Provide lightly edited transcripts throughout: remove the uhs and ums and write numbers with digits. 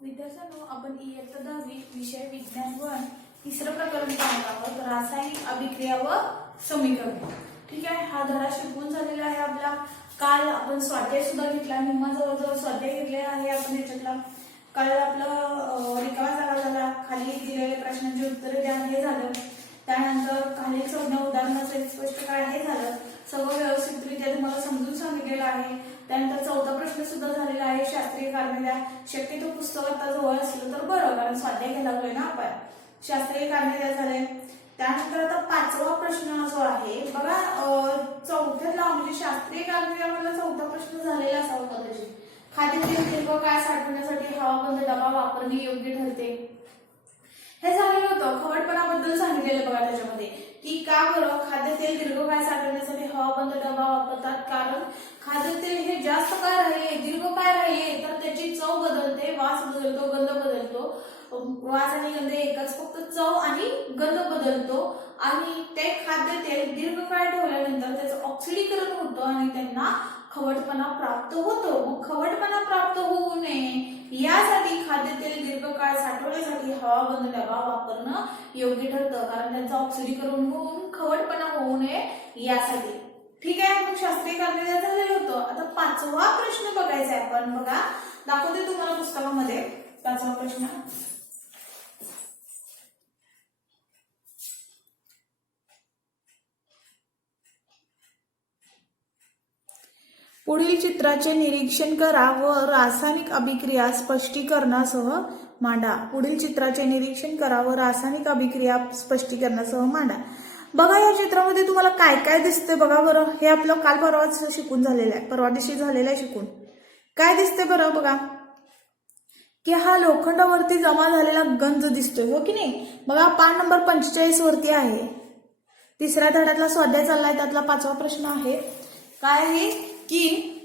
विद्यार्थ्यांनो, आपण इयत्ता 10वी विषय विज्ञान 1 तिसरं प्रकरण पाहत आहोत, रासायनिक अभिक्रिया व समीकरण. ठीक आहे, हा धडा शिकवून झालेला आहे आपला. काल आपण स्वाध्याय सुद्धा घेतला, निम्मा जवळजवळ स्वाध्याय घेतलेला आहे आपण याच्यातला. काल आपलं रिकामा जागा झाला, खाली दिलेले प्रश्नांची उत्तरे द्या हे झालं. त्यानंतर खालील संज्ञा उदाहरणाचे स्पष्ट काय हे झालं. सगळं व्यवस्थितरित्या तुम्हाला समजून सांगितलेलं आहे. त्यानंतर चौथा प्रश्न सुद्धा झालेला आहे, शास्त्रीय कारणे द्या. शक्यतो पुस्तक आता जवळ असलं तर बरं, कारण स्वाध्याय घ्यायला लागलोय ना आपण. शास्त्रीय कारणे द्या झाले. त्यानंतर आता पाचवा प्रश्न जो आहे बघा, चौथ्याला म्हणजे शास्त्रीय कारणे द्या मला चौथा प्रश्न झालेला असावा कदाचित. खाद्यतेल दीर्घकाळ साठवण्यासाठी हवाबंद डबा वापरणे योग्य ठरते. हे झालेलं होतं. खवटपणाबद्दल सांगितलेलं बघा त्याच्यामध्ये की का बरं खाद्यतेल दीर्घकाळ साठवण्यासाठी हवाबंद डबा वापरतात. कारण खाद्यतेल हे जास्त काळ राहिले, दीर्घकाळ राहिले तर त्याची चव बदलते, वास बदलतो, गंध बदलतो. वास आणि गंध एकच, फक्त चव आणि गंध बदलतो. आणि ते खाद्यतेल दीर्घकाळ ठेवल्यानंतर त्याचं ऑक्सिडीकरण होतं आणि त्यांना खवटपणा प्राप्त होतो. मग खवटपणा प्राप्त होऊ नये यासाठी खाद्यतेल दीर्घकाळ साठवण्यासाठी हवाबंद डबा वापरणं योग्य ठरतं, कारण त्यांचं ऑक्सिडीकरण होऊन खवटपणा होऊ नये यासाठी. ठीक आहे, मग शास्त्रीय कारणे झालेलं होतं. आता पाचवा प्रश्न बघायचा आहे आपण. बघा, दाखवते तुम्हाला पुस्तकामध्ये पाचवा प्रश्न. पुढील चित्राचे निरीक्षण करा व रासायनिक अभिक्रिया स्पष्टीकरणासह मांडा. पुढील चित्राचे निरीक्षण करा व रासायनिक अभिक्रिया स्पष्टीकरणासह मांडा. बघा, या चित्रामध्ये तुम्हाला काय काय दिसते बघा बरं. हे आपलं काल परवाच शिकून झालेलं आहे, परवा दिवशी झालेलं आहे शिकून. काय दिसते बरं बघा, की हा लोखंडावरती जमा झालेला गंज दिसतोय, हो की नाही. बघा, पान नंबर 45 वरती आहे. तिसऱ्या धड्यातला स्वाध्याय चाललाय, त्यातला पाचवा प्रश्न आहे. काय आहे की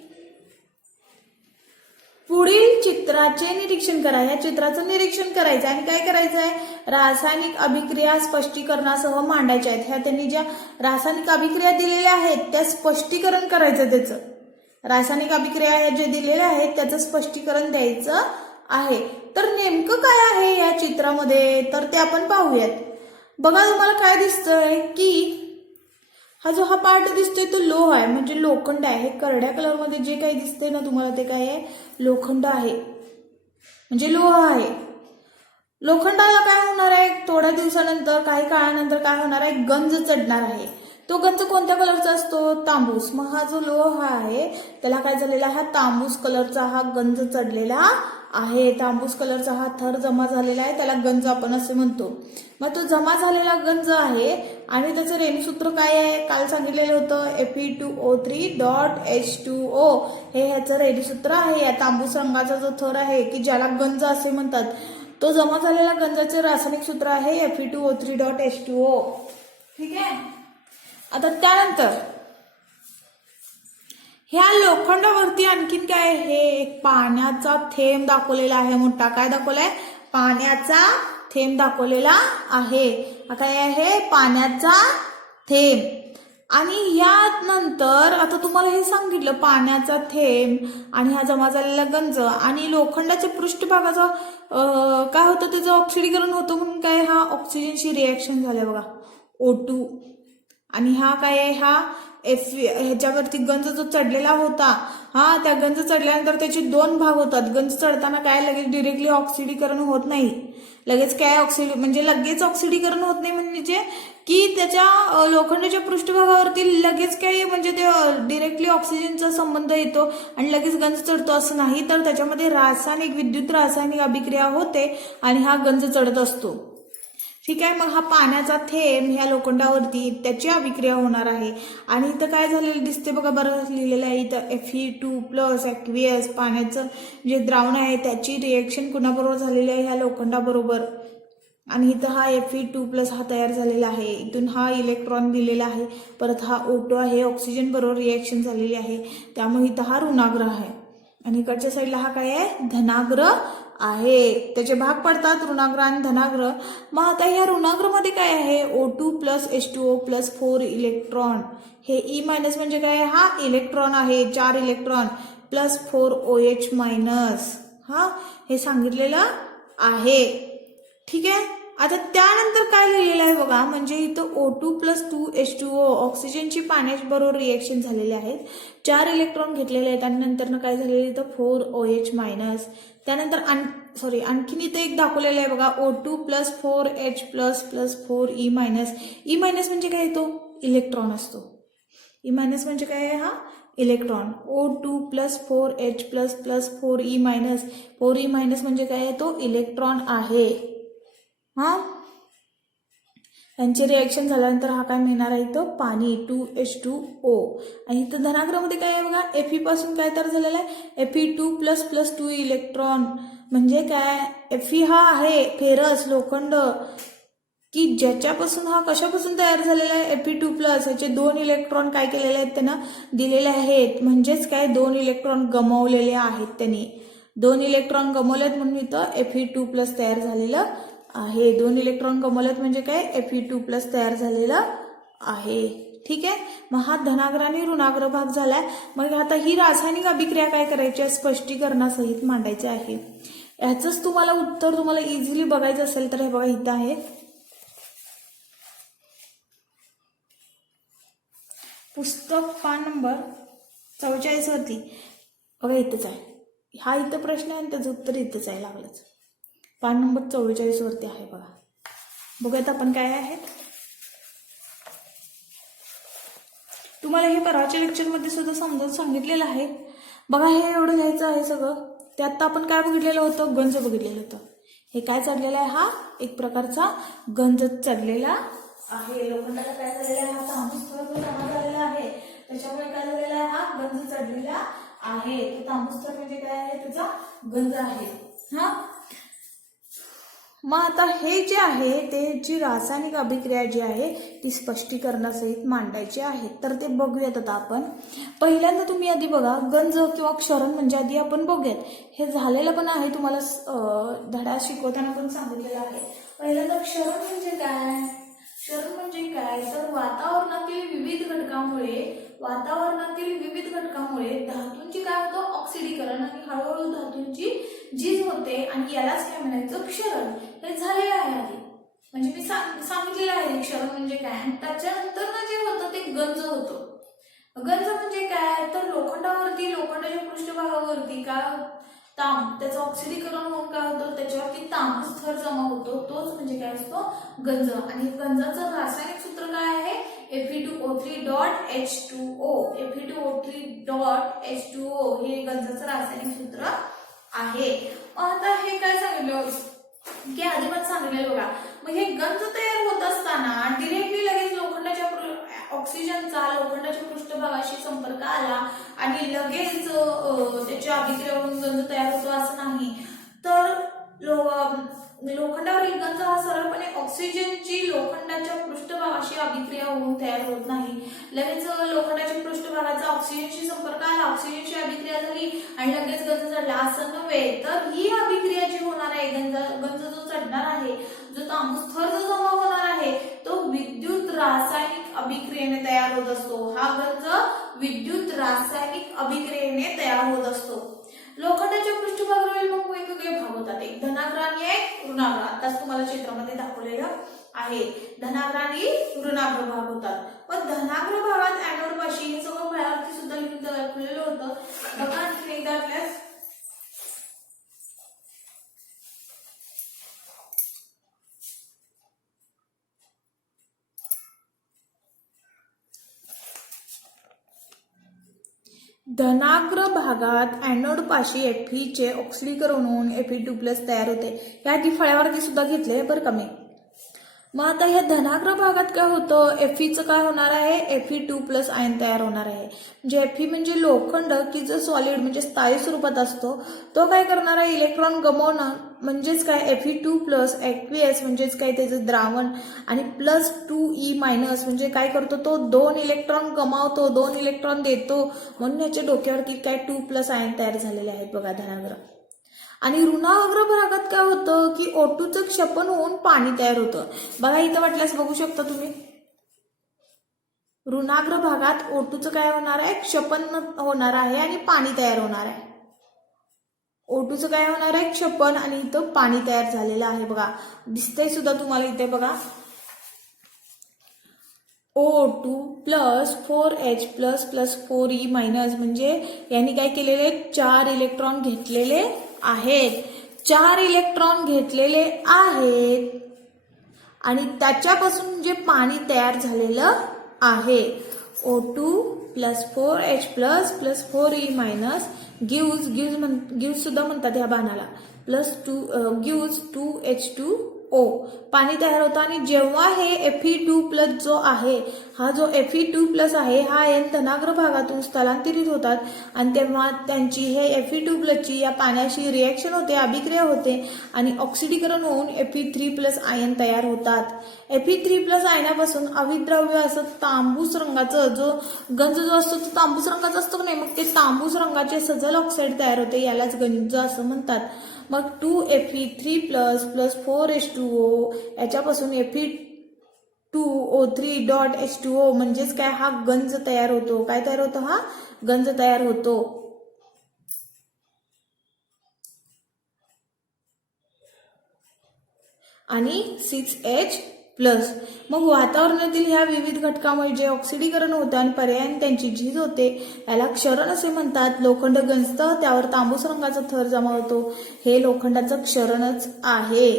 पुढील चित्राचे निरीक्षण करा. या चित्राचं निरीक्षण करायचं आणि काय करायचं आहे, रासायनिक अभिक्रिया स्पष्टीकरणासह मांडायच्या आहेत. ह्या त्यांनी ज्या रासायनिक अभिक्रिया दिलेल्या आहेत त्या स्पष्टीकरण करायचं. त्याचं रासायनिक अभिक्रिया ह्या जे दिलेल्या आहेत त्याचं स्पष्टीकरण द्यायचं आहे. तर नेमकं काय आहे या चित्रामध्ये तर ते आपण पाहूयात. बघा, तुम्हाला काय दिसतंय की हा जो हा पार्ट दिसतोय तो लोह आहे, म्हणजे लोखंड आहे. करड्या कलर मध्ये जे काही दिसतंय ना तुम्हाला ते काय आहे, लोखंड आहे, म्हणजे लोह आहे. लोखंडाला काय होणार आहे, थोड्या दिवसानंतर काही काळानंतर काय होणार आहे, गंज चढणार आहे. तो गंज कोणत्या कलरचा असतो, तांबूस. मग हा जो लोह आहे त्याला काय झालेला, हा तांबूस कलरचा हा गंज चढलेला आहे. तांबूस कलरचा हा थर जमा झालेला आहे, त्याला गंज आपण असे म्हणतो. मग तो जमा झालेला गंज आहे आणि त्याचं रेणूसूत्र काय आहे, काल सांगितलेलं होतं Fe2O3.H2O. हे ह्याचं रेणूसूत्र आहे. या तांबूस रंगाचा जो थर आहे की ज्याला गंज असे म्हणतात, तो जमा झालेला गंजाचे रासायनिक सूत्र आहे Fe2O3.H2O. ठीक आहे. आता त्यानंतर ह्या लोखंडावरती आणखीन काय आहे, एक पाण्याचा थेंब दाखवलेला आहे. मोठा काय दाखवलाय, पाण्याचा थेंब दाखवलेला आहे. काय आहे, पाण्याचा थेंब. आणि यानंतर आता तुम्हाला हे सांगितलं, पाण्याचा थेंब आणि हा जमा झालेला गंज आणि लोखंडाच्या पृष्ठभागाचा काय होतं, त्याचं ऑक्सिडीकरण होतं म्हणून काय, हा ऑक्सिजनशी रिएक्शन झालं बघा, O2. आणि हा काय आहे, हा ह्याच्यावरती गंज जो चढलेला होता, हा त्या गंज चढल्यानंतर त्याचे दोन भाग होतात. गंज चढताना काय लगेच डिरेक्टली ऑक्सिडीकरण होत नाही, लगेच काय म्हणजे लगेच ऑक्सिडीकरण होत नाही, म्हणजे की त्याच्या लोखंडाच्या पृष्ठभागावरती लगेच काय म्हणजे ते डिरेक्टली ऑक्सिजनचा संबंध येतो आणि लगेच गंज चढतो असं नाही. तर त्याच्यामध्ये विद्युत रासायनिक अभिक्रिया होते आणि हा गंज चढत असतो. ठीक आहे. मग हा पाण्याचा थेंब ह्या लोखंडावरती त्याची अभिक्रिया होणार आहे. आणि इथं काय झालेलं दिसते बघा बरं, लिहिलेलं आहे इथं Fe2+ ॲक्वियस, पाण्याचं जे द्रावण आहे त्याची रिएक्शन कुणाबरोबर झालेली आहे, ह्या लोखंडाबरोबर. आणि इथं हा Fe2+ हा तयार झालेला आहे. इथून हा इलेक्ट्रॉन दिलेला आहे. परत हा O2 आहे, ऑक्सिजन बरोबर रिएक्शन झालेली आहे, त्यामुळे इथं हा ऋणाग्र आहे. आणि इकडच्या साईडला हा काय आहे, धनाग्र आहे. त्याचे भाग पडतात ऋणाग्र आणि धनाग्र. मग आता या ऋणाग्र मध्ये काय आहे, O2+H2O+4 इलेक्ट्रॉन. हे E- म्हणजे काय, हा इलेक्ट्रॉन आहे, 4 इलेक्ट्रॉन +4 OH-. हा हे सांगितलेलं आहे. ठीक आहे. आता त्यानंतर काय लिहिलेलं आहे बघा, म्हणजे इथं O2+2H2O ऑक्सिजनची पाण्याबरोबर रिएक्शन झालेले आहेत. 4 इलेक्ट्रॉन घेतलेले आहेत आणि नंतर काय झालेलं इथं 4OH-. त्यानंतर आणखीन इथं एक दाखवलेलं आहे बघा, O2+4H++4E-. E- म्हणजे काय येतो, इलेक्ट्रॉन असतो. E- म्हणजे काय आहे, हा इलेक्ट्रॉन. O2+4H++4E-. 4E- म्हणजे काय आहे, तो इलेक्ट्रॉन आहे. हा यांचे रिएक्शन झाल्यानंतर हा काय मिळणार आहे, तो पाणी 2H2O. आणि इथं धनाग्रामध्ये काय आहे बघा, Fe पासून काय तयार झालेला आहे, Fe2++2 इलेक्ट्रॉन. म्हणजे काय, Fe हा आहे फेरस लोखंड, की ज्याच्यापासून हा कशापासून तयार झालेला आहे, Fe2+. याचे 2 इलेक्ट्रॉन काय केलेले आहेत, त्यांना दिलेले आहेत. म्हणजेच काय, 2 इलेक्ट्रॉन गमावलेले आहेत त्यांनी. 2 इलेक्ट्रॉन गमावलेत म्हणून इथं Fe2+ तयार झालेलं आहे. 2 इलेक्ट्रॉन गमावलेत म्हणजे काय, Fe2+ तयार झालेलं आहे. ठीक आहे. मग हा धनाग्र आणि ऋणाग्र भाग झालाय. मग आता ही रासायनिक अभिक्रिया काय करायची आहे, स्पष्टीकरणासहित मांडायची आहे. याचंच तुम्हाला उत्तर तुम्हाला इझिली बघायचं असेल तर हे बघा इथं आहे, पुस्तक पान नंबर 44 वरती बघा, इथंच आहे. हा इथं प्रश्न आहे आणि त्याचं उत्तर इथंच आहे, लागलंच. पान नंबर 44 वरती आहे बघा. बघूयात आपण काय आहे. तुम्हाला हे परवाच्या लेक्चरमध्ये सुद्धा समजावून सांगितलेलं आहे बघा. हे एवढं घ्यायचं आहे सगळं. त्यात आपण काय बघितलेलं होतं, गंज बघितलेलं होतं. हे काय चढलेलं आहे, हा एक प्रकारचा गंज चढलेला आहे. लोखंडाला काय झालेला आहे, हा तांबूस थर जो जमा झालेला आहे त्याच्यामुळे काय झालेला आहे, हा गंज चढलेला आहे. तांबूस थर म्हणजे काय आहे, त्याचा गंज आहे. हा मग आता हे जे आहे ते जी रासायनिक अभिक्रिया जी आहे ती स्पष्टीकरणासहित मांडायची आहे. तर ते बघूयात आता आपण. पहिल्यांदा तुम्ही आधी बघा, गंज किंवा क्षरण म्हणजे आधी आपण बघूयात. हे झालेलं पण आहे, तुम्हाला धडा शिकवताना पण सांगितलेलं आहे. पहिल्यांदा क्षरण म्हणजे काय, क्षरण म्हणजे काय तर वातावरणातील विविध घटकामुळे धातूंची काय होतं, ऑक्सिडीकरण आणि हळूहळू धातूंची झीज होते आणि यालाच काय म्हणायचं, क्षरण. हे झालेलं आहे आधी, म्हणजे मी सांगितलेलं आहे क्षरण म्हणजे काय. आणि त्याच्यानंतर जे होतं ते गंज होतं. गंज म्हणजे काय तर लोखंडाच्या पृष्ठभागावरती काय त्याचं ऑक्सिडीकरण होऊन काय होतं, त्याच्यावरती तांबूस थर जमा होतो, तोच म्हणजे काय असतो, गंज. आणि गंजाचं रासायनिक सूत्र काय आहे, Fe2O3.H2O. Fe2O3.H2O हे गंजाचं रासायनिक सूत्र आहे. आता हे काय सांगितलं की आधी पण सांगितलेलं बघा. मग हे गंज तयार होत असताना डिरेक्टली लगेच ऑक्सिजनचा लोखंडाच्या पृष्ठभागाशी संपर्क आला आणि लगेच त्याच्या अभिक्रियेवरून गंज तयार होतो असं नाही. तर लोखंडावरील गंज हा सरळपणे ऑक्सिजनची लोखंडाच्या पृष्ठभागाशी अभिक्रिया होऊन तयार होत नाही. लगेच लोखंडाच्या पृष्ठभागाचा ऑक्सिजनशी संपर्क आला, ऑक्सिजनची अभिक्रिया झाली आणि लगेच गंज चढला असं नव्हे. तर ही अभिक्रिया जी होणार आहे, गंज जो चढणार आहे, जो तांबूस थर जो जमा होणार आहे तो विद्युत रासायनिक अभिक्रियेने तयार होत असतो. हा गंज विद्युत रासायनिक अभिक्रियेने तयार होत असतो. लोखंडाच्या पृष्ठभागावरील मग वेगवेगळे भाग होतात, एक धनाग्र आणि एक ऋणाग्र. आताच तुम्हाला चित्रामध्ये दाखवलेलं आहे, धनाग्र आणि ऋणाग्र भाग होतात. पण धनाग्र भागात ऍनोड पाशी हे सगळं फळ्यावरती सुद्धा लिहून दाखवलेलं होतं बघा. आणखी एकदा आपल्यास धनाग्र भागात ऍनोड पाशी Fe चे ऑक्सिडीकरण होऊन Fe2+ तयार होते. या आधी फळ्यावरती सुद्धा घेतले बरं का मी. मग आता ह्या धनाग्र भागात काय होतं, Feचं काय होणार आहे, Fe2+ आयन तयार होणार आहे. म्हणजे Fe म्हणजे लोखंड की जो सॉलिड म्हणजे स्थायी स्वरूपात असतो, तो काय करणार आहे, इलेक्ट्रॉन गमावणं म्हणजेच काय Fe2+ ऍक्वियस म्हणजेच काय त्याचं द्रावण आणि +2E- म्हणजे काय करतो, तो 2 इलेक्ट्रॉन गमावतो, 2 इलेक्ट्रॉन देतो. म्हणून याच्या डोक्यावरती काय 2+ आयन तयार झालेले आहेत बघा धनाग्र. आणि ऋणाग्र भागात काय होतं की O2चं क्षपन होऊन पाणी तयार होतं बघा. इथं वाटल्यास बघू शकता तुम्ही, ऋणाग्र भागात O2चं काय होणार आहे, क्षपन होणार आहे आणि पाणी तयार होणार आहे. O2चं काय होणार आहे क्षपन आणि इथं पाणी तयार झालेलं आहे बघा, दिसतंय सुद्धा तुम्हाला इथे बघा. O2 plus 4H plus plus 4E minus, म्हणजे यांनी काय केलेले 4 इलेक्ट्रॉन घेतलेले आहेत. 4 इलेक्ट्रॉन घेतलेले आहेत आणि त्याच्यापासून जे पाणी तयार झालेलं आहे O2 plus 4H plus plus 4E minus gives सुद्धा म्हणतात या बाणाला, प्लस 2 गिव्ज 2H2O पाणी तयार होतं. आणि जेव्हा हे Fe2 प्लस जो आहे, हा जो Fe2 प्लस आहे हा आयन धनाग्र भागातून स्थलांतरित होतात आणि तेव्हा त्यांची हे Fe2 प्लसची या पाण्याशी रिएक्शन होते, अभिक्रिया होते आणि ऑक्सिडीकरण होऊन Fe3 प्लस आयन तयार होतात. Fe3 प्लस आयनापासून अविद्रव्य असं तांबूस रंगाचं जो गंज जो असतो तो तांबूस रंगाचा असतो नाही, मग ते तांबूस रंगाचे सजल ऑक्साईड तयार होते, यालाच गंज असं म्हणतात. मग 2Fe3 प्लस प्लस 4H2O याच्यापासून Fe2O3 डॉट H2O म्हणजेच काय, हा गंज तयार होतो. काय तयार होतो, हा गंज तयार होतो. आणि 6H प्लस. मग वातावरणातील ह्या विविध घटकामुळे जे ऑक्सिडीकरण होतं आणि पर्यायाने त्यांची झीज होते याला क्षरण असे म्हणतात. लोखंड गंजतं, त्यावर तांबूस रंगाचा थर जमा होतो, हे लोखंडाचं क्षरणच आहे.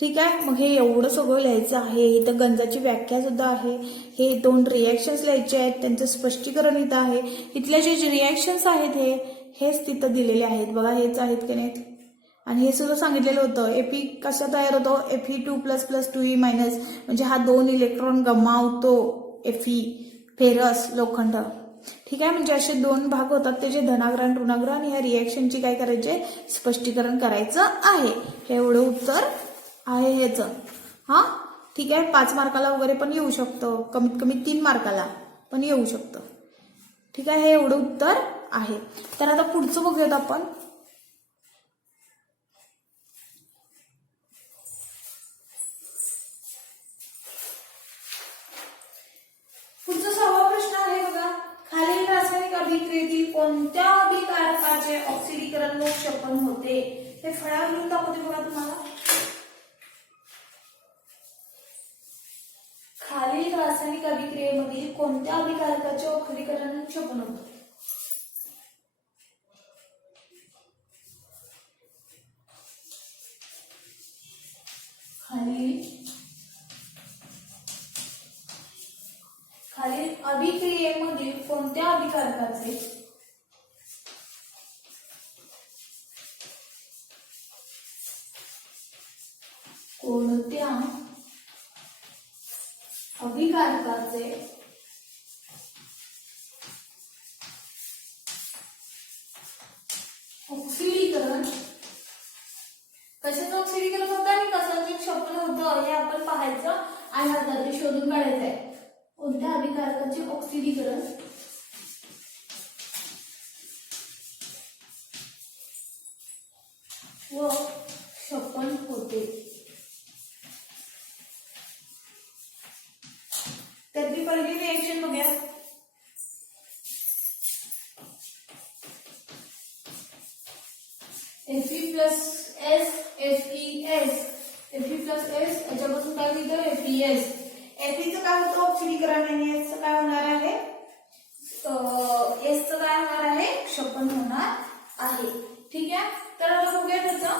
ठीक आहे, मग हे एवढं सगळं लिहायचं आहे. इथं गंजाची व्याख्या सुद्धा आहे. हे 2 रिॲक्शन्स लिहायचे आहेत, त्यांचं स्पष्टीकरण इथं आहे. इथल्या जे रिॲक्शन्स आहेत हेच तिथं दिलेले आहेत बघा, हेच आहेत की नाही. आणि हे सुद्धा सांगितलेलं होतं Fe कशा तयार होतो, Fe2 plus plus 2E minus, म्हणजे हा 2 इलेक्ट्रॉन गमावतो Fe फेरस लोखंड. ठीक आहे, म्हणजे असे 2 भाग होतात त्याचे, धनाग्र आणि ऋणाग्र, आणि ह्या रिएक्शनची काय करायचे स्पष्टीकरण करायचं आहे. हे एवढं उत्तर आहे ह्याचं. हा ठीक आहे, 5 मार्काला वगैरे पण येऊ शकतं, कमीत कमी 3 मार्काला पण येऊ शकतं. ठीक आहे, हे एवढं उत्तर आहे. तर आता पुढचं बघूयात आपण. पुढचा 6वा प्रश्न आहे बघा, खालील रासायनिक अभिक्रियेतील कोणत्या अभिकारकाचे ऑक्सिडीकरण व क्षपन होते. हे फळ्यावर लिहून दाखवते बघा तुम्हाला. खालील रासायनिक अभिक्रियेमधील कोणत्या अभिकारकाचे ऑक्सिडीकरण व क्षपन होते. खालील अभिक्रियेमधील कोणत्या अभिकारकाचे ऑक्सिडीकरण, कशाचं ऑक्सिडीकरण होतं आणि कशाचे क्षपन होतं हे आपण पाहायचं आणि आता ते शोधून काढायचं आहे. कोणत्या अभिकारकाचे ऑक्सिडीकरण व क्षपन होते. त्यातली पहिली रिएक्शन बघूया. Fe plus S FeS, Fe plus S याच्यापासून काय लिहितो FeS. Feचं काय होतं ऑक्सिडीकरण आणि Sचं काय होणार आहे, Sचं काय होणार आहे क्षपन होणार आहे. ठीक आहे, तर आता बघूया त्याचं.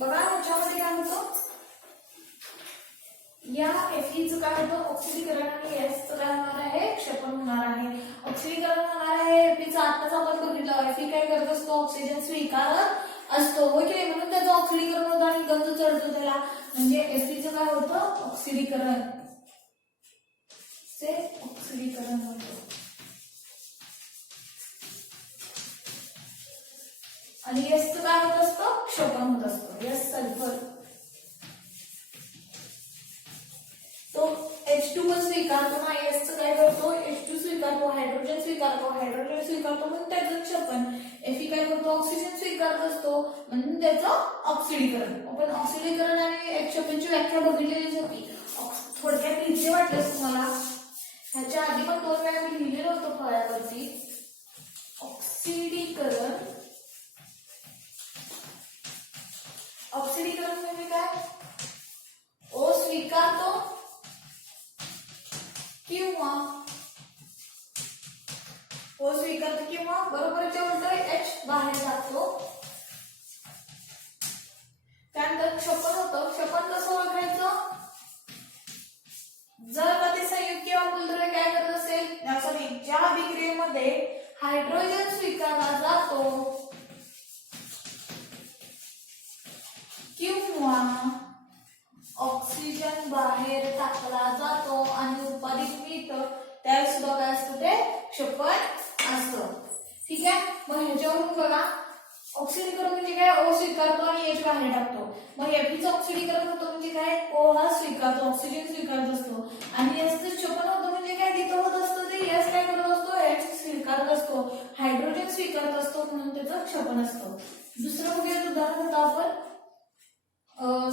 बघा ह्याच्यामध्ये काय होतं, या Feचं काय होतं ऑक्सिडीकरण आणि Sचं काय होणार आहे क्षपन होणार आहे. ऑक्सिडीकरण होणार आहे Feचं आताच आपण बघितलं. Fe काय करत असतो, ऑक्सिजन स्वीकारत असतो, हो की, म्हणून त्याचं ऑक्सिडीकरण होतं आणि गंज चढतो त्याला, म्हणजे Feचं काय होतं ऑक्सिडीकरण, ते ऑक्सिडीकरण होतं. आणि Sचं काय होत असतं क्षपन होत असतं. S सल्फर तो H2 पण स्वीकारतो ना, Sचं काय करतो H2 स्वीकारतो, हायड्रोजन स्वीकारतो म्हणून त्याचं क्षपन. Fe काय करतो ऑक्सिजन स्वीकारत असतो म्हणून त्याचं ऑक्सिडीकरण. आपण ऑक्सिडीकरण आणि क्षपनची व्याख्या बघितलेलीच होती. थोडक्यात इथे वाटलं तुम्हाला ह्याच्या आधी पण 2 वेळा मी लिहिलेलं होतं फळ्यावरती. ऑक्सिडीकरण. ऑक्सिडीकरण म्हणजे काय? O स्वीकारतो किंवा बरोबरच्या उलट H बाहेर जातो. त्यानंतर क्षपन होतं. क्षपन कसं ओळखायचं? जर का ते संयुग किंवा मूलद्रव्य काय करत असेल, सॉरी, ज्या अभिक्रियेमध्ये हायड्रोजन स्वीकारला जातो किंवा ऑक्सिजन बाहेर टाकला जातो आणि उत्पादित मिळतं, त्यावेळेस सुद्धा काय असतं? ते क्षपन असतं. ठीक आहे. मग ह्याच्यावरून बघा, ऑक्सिडीकरण म्हणजे काय? O स्वीकारतो आणि H बाहेर टाकतो. मग Feचं ऑक्सिडीकरण होतं म्हणजे काय? O हा स्वीकारतो, ऑक्सिजन स्वीकारत असतो. आणि Hचं क्षपन होतं म्हणजे काय? तिथं होत असतं ते H काय करत असतो? H स्वीकारत असतो, हायड्रोजन स्वीकारत असतो, म्हणून त्याचं क्षपन असतं. दुसरं बघूयात उदाहरण आता आपण.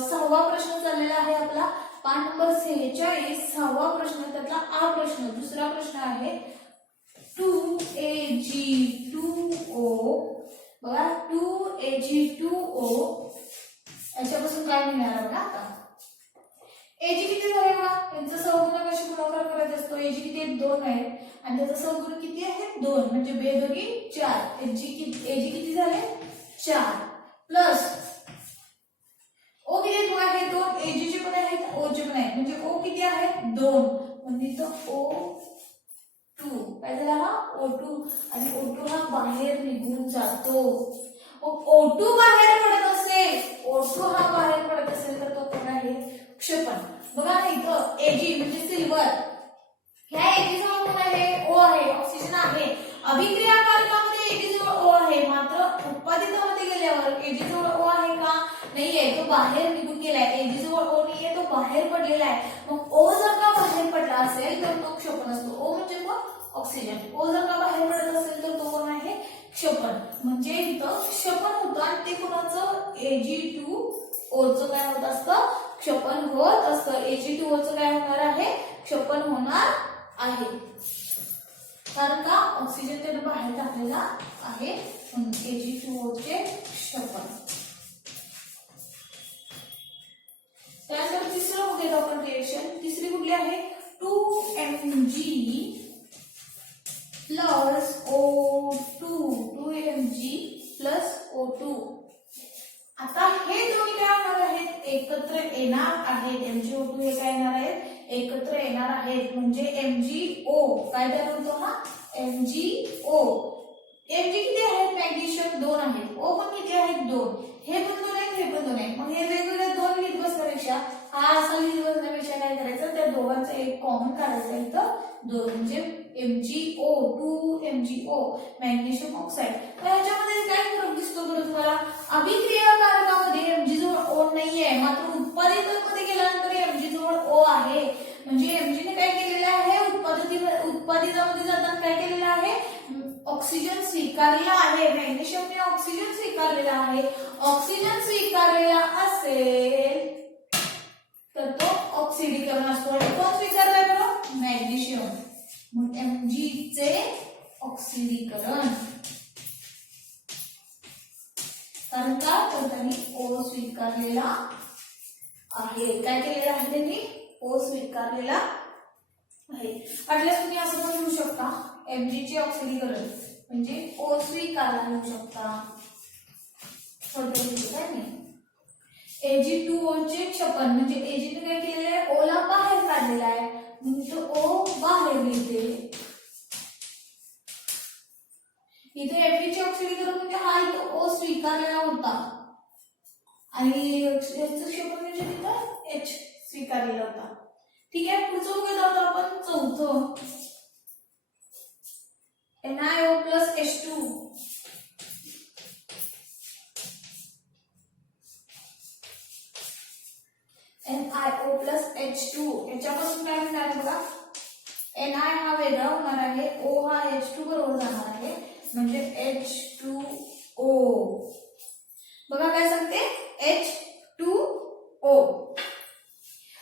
6वा प्रश्न चाललेला आहे आपला, पान नंबर 46. 6वा प्रश्न, त्यातला आ प्रश्न. दुसरा प्रश्न आहे 2Ag2O. बघा, 2Ag2O याच्यापासून काय मिळणार बघा. आता Ag किती झाले बघा, यांचा सहगुणक कशी गुणाकार करायचा असतो. Ag किती आहेत? 2 आहेत आणि त्याचा सहगुणक किती आहे? 2, म्हणजे बेदोगी 4. Ag किती झाले? 4 प्लस O किती आहेत बघा? हे 2 Ag चे पण आहेत, O चे पण आहेत, म्हणजे O किती आहेत? 2, म्हणजे इथं O2 काय झाला? हा O2, आणि O2 हा बाहेर निघून जातो. O2 बाहेर पडत असेल, O2 हा बाहेर पडत असेल तर तो कोण आहे? क्षपन. बघा इथं Ag म्हणजे सिल्वर, ह्या Ag जवळ कोण आहे? O आहे, ऑक्सिजन आहे. अभिक्रियाकारकामध्ये Ag जवळ O आहे, मात्र उत्पादितामध्ये गेल्यावर Ag जवळ O आहे का? नाहीये, तो बाहेर निघून गेलाय. Ag जवळ O नाहीये, तो बाहेर पडलेला आहे. मग O जर का बाहेर पडला असेल तर तो क्षपन असतो. O म्हणजे मग ऑक्सिजन. O जर का बाहेर पडत असेल तर तो कोण आहे? क्षपन. म्हणजे इथं क्षपन होतं आणि ते कोणाचं? Ag2O चं काय होत असतं? क्षपन होत असतं. Ag2O चं काय होणार आहे? क्षपन होणार आहे, कारण का ऑक्सिजन त्याने बाहेर टाकलेला आहे, म्हणून Ag2O चे क्षपन. त्यानंतर तिसरं बघूया आपण रिएक्शन. तिसरी कुठली आहे? 2Mg plus O2. 2Mg plus O2. आता हे दोन्ही काय होणार आहेत? एकत्र येणार आहेत. MgO2 हे काय येणार आहेत? एकत्र येणार आहेत, म्हणजे MgO काय तयार होतो? हा MgO. Mg किती आहेत? मॅग्नेशियम 2 आहेत. O पण किती आहेत? 2. हे पण 2 आहेत, हे पण 2 आहेत. मग हे वेगवेगळे 2 लिहित बसण्यापेक्षा, हा असा लिहित बसण्यापेक्षा काय करायचं? त्या दोघांचं एक कॉमन काढायचं इथं 2, म्हणजे MgO. 2MgO magnesium oxide. तर ह्याच्यामध्ये काय फरक दिसतो बरं तुम्हाला? अभिक्रियाकारकामध्ये Mg जवळ O नाहीये, मात्र उत्पादितामध्ये गेल्यानंतर Mg जवळ O आहे. म्हणजे Mg ने काय केलेलं आहे? उत्पादितामध्ये जाताना काय केलेलं आहे? ऑक्सिजन स्वीकारलेला आहे. मॅग्नेशियमने ऑक्सिजन स्वीकारलेला आहे. ऑक्सिजन स्वीकारलेला असेल तर तो ऑक्सिडीकरण असतो. आणि कोण स्वीकारलाय बरं? मॅग्नेशियम. मग Mg चे ऑक्सिडीकरण, कारण का तर त्यांनी O स्वीकारलेला आहे. काय केलेलं आहे त्यांनी? O स्वीकारलेला आहे. वाटल्यास तुम्ही असं पण लिहू शकता, Mg चे ऑक्सिडीकरण म्हणजे O स्वीकारला लिहू शकता. काय नाही. Ag2O चे क्षपन म्हणजे Ag ने काय केलेलं आहे? O ला बाहेर काढलेला आहे, म्हणजे तो O बाहेर लिहिते. इथे Fe चे ऑक्सिडीकरण म्हणजे हा इथं O स्वीकारलेला होता आणि याचं क्षपन म्हणजे तिथं H स्वीकारलेला होता. ठीक आहे. पुढचं बघूया आपण, चौथं. NiO plus H2. NiO plus H2 याच्यापासून काय मिळणार आहे बघा? Ni हा वेगळा होणार आहे, O हा H2 बरोबर जाणार आहे, म्हणजे H2O. बघा काय सांगते? H2O.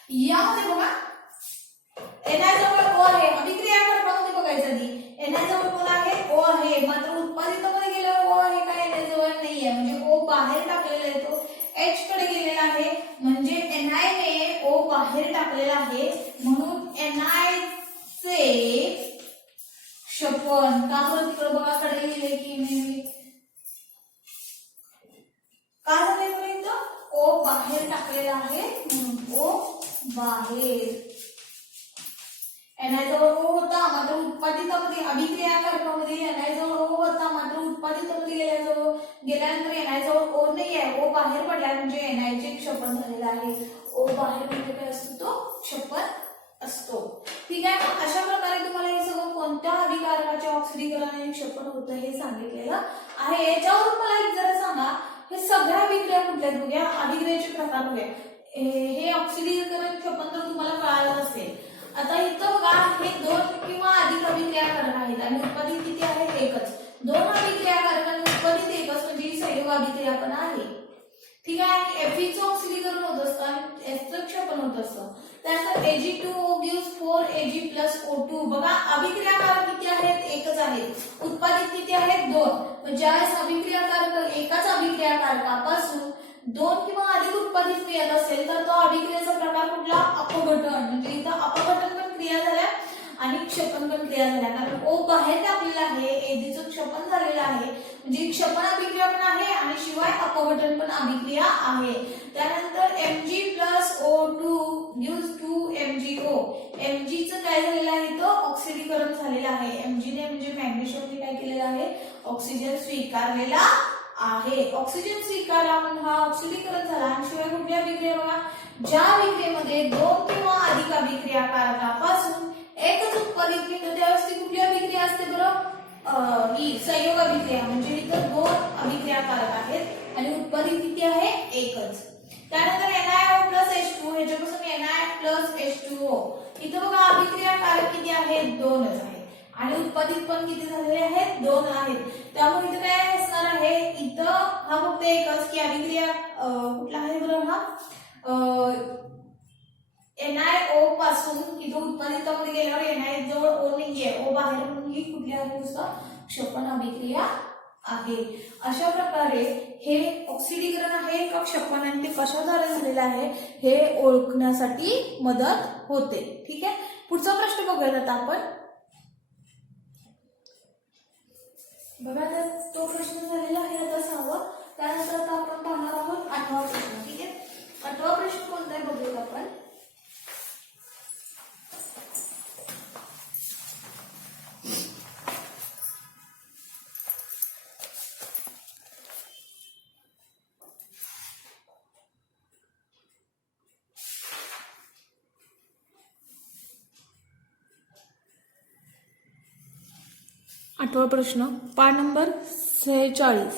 यामध्ये बघा Ni जवळ O आहे, अभिक्रिया आलेला आहे म्हणून NI चे क्षपण का बरं तिकडे बघा कडे लिहिले की मी का झालंय बरं इथं ओ बाहेर टाकलेला आहे म्हणून ओ बाहेर NI जवळ ओ होता मात्र उत्पादितामध्ये अभिक्रियाकारकामध्ये NI जवळ ओ होता मात्र उत्पादितामध्ये गेल्यानंतर NI जवळ ओ नाही आहे ओ बाहेर पडला म्हणजे NI चे क्षपण झालेलं आहे ओ बाहेर म्हणजे काय असतो तो क्षपण असतो ठीक आहे अशा प्रकारे तुम्हाला हे सगळं कोणत्या अभिकारकाचे ऑक्सिडीकरण आणि क्षपण होतं हे सांगितलेलं आहे याच्यावरून मला एक जरा सांगा हे सगळ्या अभिक्रिया कुठल्या आहेत बघूया अभिक्रियेचे प्रकार बघूया हे ऑक्सिडीकरण क्षपण तर तुम्हाला कळालं असेल आता इथं बघा हे दोन किंवा अधिक अभिक्रियाकारक आहेत आणि उत्पादित किती आहे एकच दोन अभिक्रियाकारक आणि उत्पादित एकच म्हणजे संयोग अभिक्रिया पण आहे ठीक आहे आणि Fe चं ऑक्सिडीकरण होत असतं आणि S चं क्षपण होत असतं त्यानंतर Ag2O gives 4Ag plus O2 बघा अभिक्रियाकारक किती आहेत एकच आहेत उत्पादित किती आहेत दोन म्हणजे ज्यावेळेस अभिक्रियाकारक एकाच अभिक्रियाकारकापासून दोन किंवा अधिक उत्पादित मिळत असेल तर तो अभिक्रियेचा प्रकार कुठला अपघटन म्हणजे इथं अपघटन पण क्रिया झाल्या आणि क्षपण पण क्रिया झाल्या कारण ओ बाहेर टाकलेला आहे Ag चं क्षपण झालेलं आहे म्हणजे क्षपण अभिक्रिया पण आहे आणि शिवाय अपघटन पण अभिक्रिया आहे त्यानंतर Mg plus O2 gives 2MgO Mg चं काय झालेलं आहे तो ऑक्सिडीकरण झालेलं आहे Mg ने म्हणजे मॅग्नेशियमने काय केलेलं आहे ऑक्सिजन स्वीकारलेला आहे ऑक्सिजन स्वीकारला म्हणून हा ऑक्सिडीकरण झाला आणि शिवाय कुठली अभिक्रिया बघा ज्या अभिक्रियेमध्ये दोन किंवा अधिक अभिक्रियाकारकापासून एकच उत्पादित मिळतं त्यावेळेस ती कुठली अभिक्रिया असते बरं ही संयोग अभिक्रिया म्हणजे इथं दोन अभिक्रियाकारक आहेत आणि उत्पादित किती आहे एकच त्यानंतर NiO plus H2 ह्याच्यापासून Ni plus H2O इथं बघा अभिक्रियाकारक किती आहेत दोनच आहेत आणि उत्पादित पण किती झालेले आहेत दोन आहेत त्यामुळे इथं काय असणार आहे इथं हा फक्त एकच की अभिक्रिया कुठला आहे बरं हा NiO पासून इथं उत्पादितामध्ये गेल्यावर NI जवळ O नाहीये O बाहेर म्हणून ही कुठली आहे नुसतं क्षपण अभिक्रिया आहे अशा प्रकारे हे ऑक्सिडीकरण आहे का क्षपण आणि ते कशाद्वारे झालेलं आहे हे ओळखण्यासाठी मदत होते ठीक आहे पुढचा प्रश्न बघूयात आता आपण बघा तर तो प्रश्न झालेला आहे आता 6वा त्यानंतर आता आपण पाहणार आहोत 8वा प्रश्न ठीक आहे 8वा प्रश्न कोणता आहे बघूयात आपण आठवा प्रश्न पान नंबर 46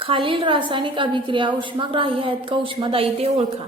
खालील रासायनिक अभिक्रिया उष्माग्राही आहेत का उष्मादायी ते ओळखा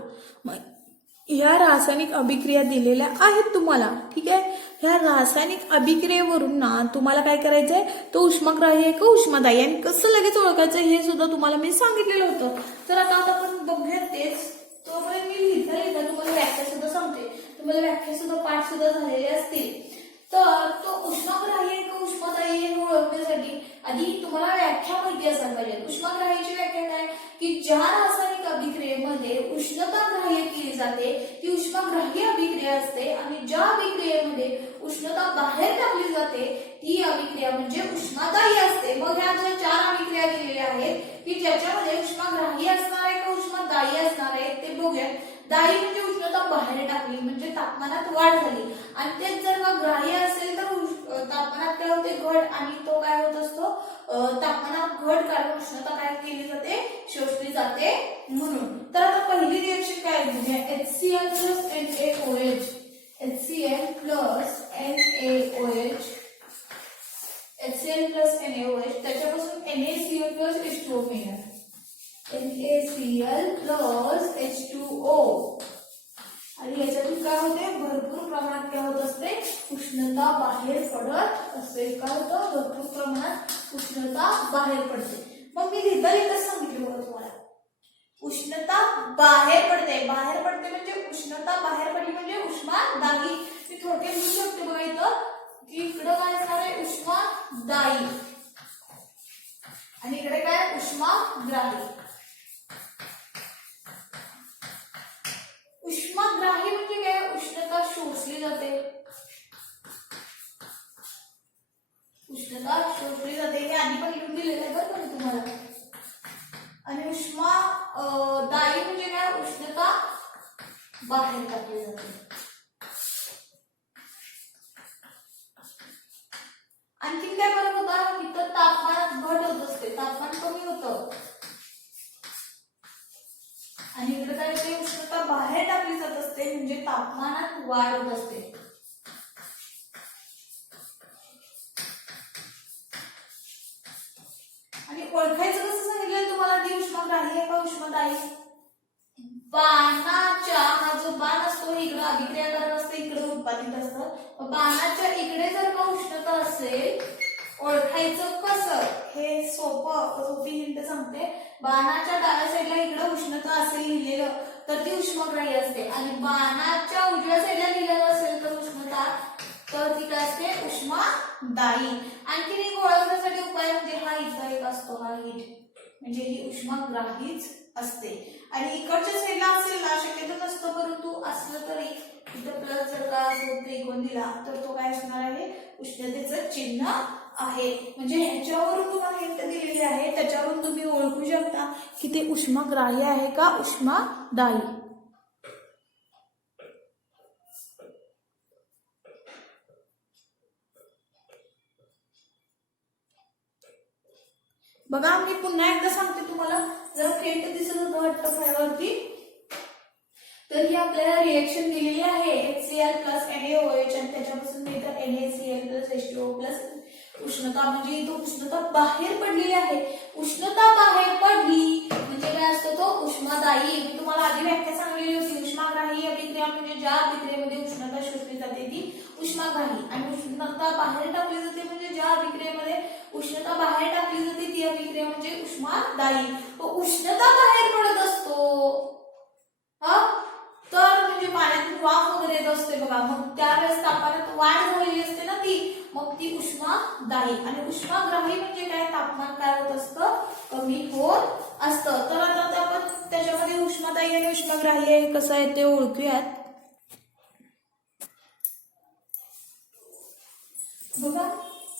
ह्या रासायनिक अभिक्रिया दिलेल्या आहेत तुम्हाला ठीक आहे ह्या रासायनिक अभिक्रियेवरून ना तुम्हाला काय करायचंय तो उष्माग्राही आहे का उष्मादायी आणि कसं लगेच ओळखायचं हे सुद्धा तुम्हाला मी सांगितलेलं होतं तर आता आपण बघूया तेच तोपर्यंत मी लिहिता तुम्हाला व्याख्या सुद्धा सांगते तुम्हाला व्याख्या सुद्धा पाठ सुद्धा झालेले असतील तर तो उष्माग्राही आहे का उष्मादायी हे ओळखण्यासाठी आधी तुम्हाला व्याख्या माहिती असायला पाहिजे उष्माग्राहीची व्याख्या काय की ज्या रासायनिक अभिक्रियेमध्ये उष्णता ग्राह्य केली जाते ती उष्माग्राही अभिक्रिया असते आणि ज्या अभिक्रियेमध्ये उष्णता बाहेर टाकली जाते ती अभिक्रिया म्हणजे उष्मादायी असते मग ह्या ज्या 4 अभिक्रिया दिलेल्या आहेत की ज्याच्यामध्ये उष्माग्राही असणार आहे का उष्मादायी असणार आहे ते बघूया दायी म्हणजे उष्णता बाहेर टाकली म्हणजे तापमानात वाढ झाली आणि तेच जर का ग्राह्य असेल तर तापमानात काय होते घट आणि तो काय होत असतो तापमानात घट कारण उष्णता काय केली जाते शोषली जाते म्हणून तर आता पहिली रिएक्शन काय म्हणजे HCl plus NaOH HCl plus NaOH HCl plus NaOH त्याच्यापासून NaCl plus H2O मिळणार NaCl plus H2O आणि याच्यातून काय होते भरपूर प्रमाणात काय होत असते उष्णता बाहेर पडत असते काय होतं भरपूर प्रमाणात उष्णता बाहेर पडते मग मी लिहिता सांगितलं बघा तुम्हाला उष्णता बाहेर पडते म्हणजे उष्णता बाहेर पडली म्हणजे उष्मादायी मी थोडक्यात लिहू शकते बघा इथं की इकडं काय असणार आहे उष्मादायी आणि इकडे काय उष्माग्राही उष्माग्राही जाते, उष्णता शोषली जाते. हे आधी पण लिहून दिलेलं आहे बरं का तुम्हाला. आणि उष्मादायी म्हणजे काय, उष्णता बाहेर टाकली जाते. आणखीन काय फरक होता, इतर तापमानात घट होत असते, तापमान कमी होतं. आणि इकडे काय होते, उष्णता बाहेर टाकली जात असते म्हणजे तापमानात वाढ होत असते. आणि ओळखायचं कसं सांगितलं तुम्हाला, ती उष्माग्राही आहे का उष्मादायी. बाणाच्या, हा जो बाण असतो इकडे अभिक्रियाकारक असतं, इकडे उत्पादित असतं. बाणाच्या इकडे जर का उष्णता असेल, ओळखायचं कसं, हे सोपी हिंट सांगते. बाणाच्या डाव्या साईडला इकडे उष्णता असेल लिहिलेलं तर ती उष्माग्राही असते. आणि बाणाच्या उजव्या साईडला लिहिलेलं असेल तर उष्णता, तर ती काय असते, उष्मादायी. आणखी एक ओळखण्यासाठी उपाय म्हणजे हा इथं एक असतो, हा हिट, म्हणजे ही उष्माग्राहीच असते. आणि इकडच्या साईडला असेल ना, शक्यतो नसतं, परंतु असलं तरी इथं प्लस जर का असं त्रिकोण दिला तर तो काय असणार आहे, उष्णतेचं चिन्ह आहे. म्हणजे ह्याच्यावरून तुम्हाला हिंट दिलेली आहे, त्याच्यावरून तुम्ही ओळखू शकता की ते उष्माग्राही आहे का उष्मादायी. बघा मी पुन्हा एकदा सांगते तुम्हाला, जर फेंट दिसत होतं वाटतं फळ्यावरती, तर ही आपल्याला रिएक्शन दिलेली आहे HCl प्लस NaOH आणि त्याच्यापासून मिळतं NaCl प्लस H2O प्लस उष्णता. म्हणजे इथं उष्णता बाहेर पडलेली आहे. उष्णता बाहेर पडली म्हणजे काय असतो, तो उष्मादायी. मी तुम्हाला आधी व्याख्या सांगलेली होती, उष्माग्राही अभिक्रिया म्हणजे ज्या अभिक्रियेमध्ये उष्णता शोषली जाते ती उष्माग्राही. आणि उष्णता बाहेर टाकली जाते म्हणजे ज्या अभिक्रियेमध्ये उष्णता बाहेर टाकली जाते ती अभिक्रिया म्हणजे उष्मादायी. उष्णता बाहेर पडत असतो तर म्हणजे पाण्यातून वाफ वगैरे येत असते बघा, मग त्यावेळेस तापमानात वाढ झालेली असते ना ती, मग ती उष्मादायी. आणि उष्माग्राही म्हणजे काय, तापमान काय होत असतं, कमी होत असतं. तर आता आपण त्याच्यामध्ये उष्मादायी आणि उष्माग्राही आहे कसं आहे ते ओळखूयात. बघा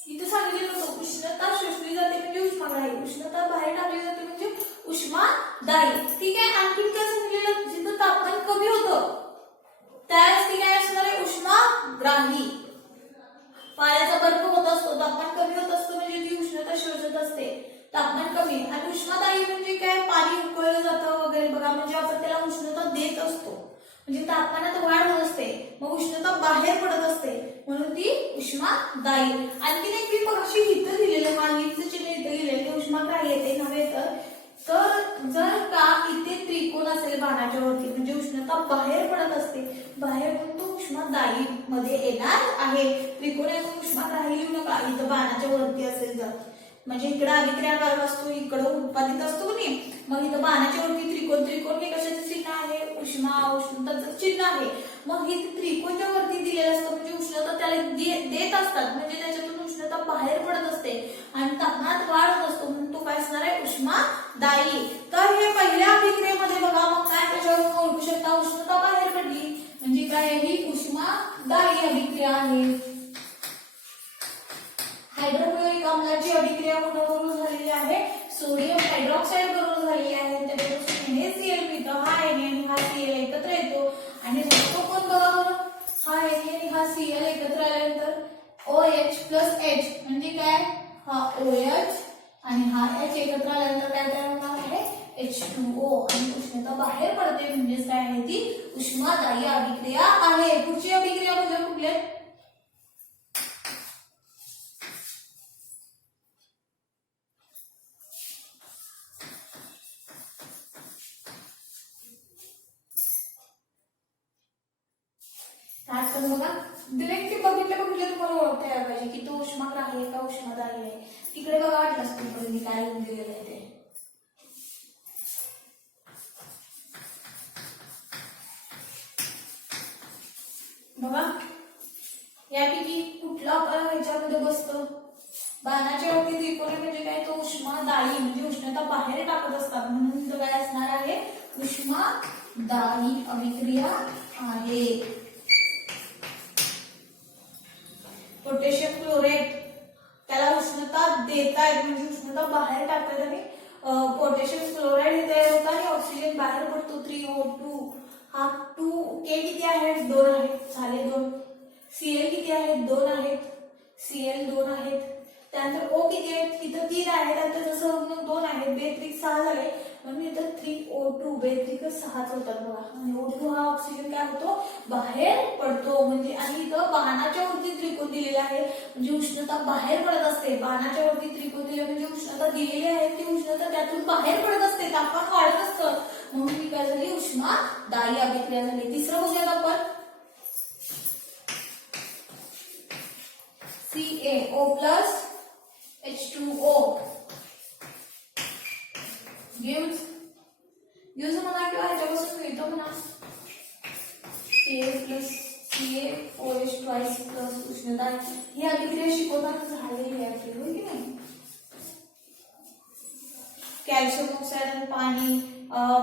इथे सांगितलेलं होतं, उष्णता शोषली जाते म्हणजे उष्माग्राही, उष्णता बाहेर टाकली जाते म्हणजे उष्मादायी. ठीक आहे. आणखी काय सांगितलेलं, जिथं तापमान कमी होतं त्यावेळेस ती काय असणार आहे, उष्माग्राही. पाण्याचा बर्फ होत असतो, तापमान कमी होत असतं म्हणजे ती उष्णता शोषत असते, तापमान कमी. आणि उष्मादायी म्हणजे काय, पाणी उकळलं जातं वगैरे बघा, म्हणजे आपण त्याला उष्णता देत असतो म्हणजे तापमानात वाढ होत असते, मग उष्णता बाहेर पडत असते म्हणून ती उष्मादायी. आणखीन एक मी मगाशी इथं दिलेलं, हा लिहिचं चिन्ह इथं लिहिलेलं, ते उष्माग्राही येते नव्हे तर जर का इथे त्रिकोण असेल बाणाच्या वरती म्हणजे उष्णता बाहेर पडत असते, बाहेर पण तो उष्मादायी मध्ये येणार आहे. त्रिकोण आहे उष्माग्राही लिहू नका, इथं बाणाच्या वरती असेल तर, म्हणजे इकडे अभिक्रियाकारक असतो, इकडे उत्पादित असतो नाही, मग इथं बाणाच्या वरती त्रिकोण हे कशाचं चिन्ह आहे, उष्णताचं चिन्ह आहे. मग हे त्रिकोणच्या वरती दिलेलं असतं म्हणजे उष्णता त्याला देत असतात, म्हणजे त्याच्यातून उष्णता बाहेर पडत असते आणि तापमानात वाढ होत असतो म्हणून तो काय असणार आहे, उष्मादायी. तर हे पहिल्या अभिक्रियेमध्ये बघा, मग काय त्याच्यावरून ओळखू शकता, उष्णता बाहेर पडली म्हणजे काय, ही उष्मादायी अभिक्रिया आहे. हायड्रोक्लोरिक अम्लाची अभिक्रिया कोणाबरोबर झालेली आहे, सोडियम हायड्रॉक्साईड बरोबर झालेली आहे. त्याच्यापासून NaCl मिळतं, हा Na आणि हा Cl एकत्र येतो आणि राहतो कोण बघा बरं, हा Na आणि हा Cl एकत्र आल्यानंतर OH प्लस H म्हणजे काय, हा OH आणि हा H एकत्र आल्यानंतर काय तयार होणार आहे, H2O. आणि उष्णता बाहेर पडते म्हणजेच काय आहे, ती उष्मादायी अभिक्रिया आहे. पुढची अभिक्रिया बघूया कुठल्या, बघा डिरेक्टली बघितलं तुम्हाला ओळखता यायला पाहिजे की तो उष्माग्राही आहे का उष्मादायी आहे. तिकडे बघा वाटलं असतं मी काय लिहून दिलेलं आहे ते. बघा यापैकी कुठला ह्याच्यामध्ये बसतं, बाणाच्या वरती त्रिकोण म्हणजे काय, तो उष्मादायी म्हणजे उष्णता बाहेर टाकत असतात म्हणून तो काय असणार आहे, उष्मादायी अभिक्रिया आहे. पोटॅशियम क्लोराईड त्याला उष्णता देतायत म्हणजे उष्णता बाहेर टाकतात आणि पोटॅशियम क्लोराईड हे तयार होतं आणि ऑक्सिजन बाहेर पडतो 3O2 हा 2K किती आहेत 2 आहेत झाले 2 Cl किती आहेत 2 आहेत Cl 2 आहेत त्यानंतर O किती आहेत इथं 3 आहेत आणि जसं 2 आहेत बेत्रिक 6 झाले म्हणून इथं 3O2 बेत्रिक 6च होतात बघा आणि O2 हा ऑक्सिजन काय होतो बाहेर पडतो म्हणजे आणि इथं बाणाच्या वरती त्रिकोण दिलेला आहे म्हणजे उष्णता बाहेर पडत असते बाणाच्या वरती त्रिकोण दिले म्हणजे उष्णता दिलेली आहे ती उष्णता त्यातून बाहेर पडत असते तापमान वाढत असतं म्हणून ही काय झाली उष्मादायी अभिक्रिया झाली तिसरं बघूयात आपण CaO plus H2O gives म्हणा किंवा ह्याच्यापासून मिळतो म्हणा Ca plus CaOH twice plus उष्णता ही अभिक्रिया शिकवताना झालेली आहे आपली होय की नाही कॅल्शियम ऑक्साईड आणि पाणी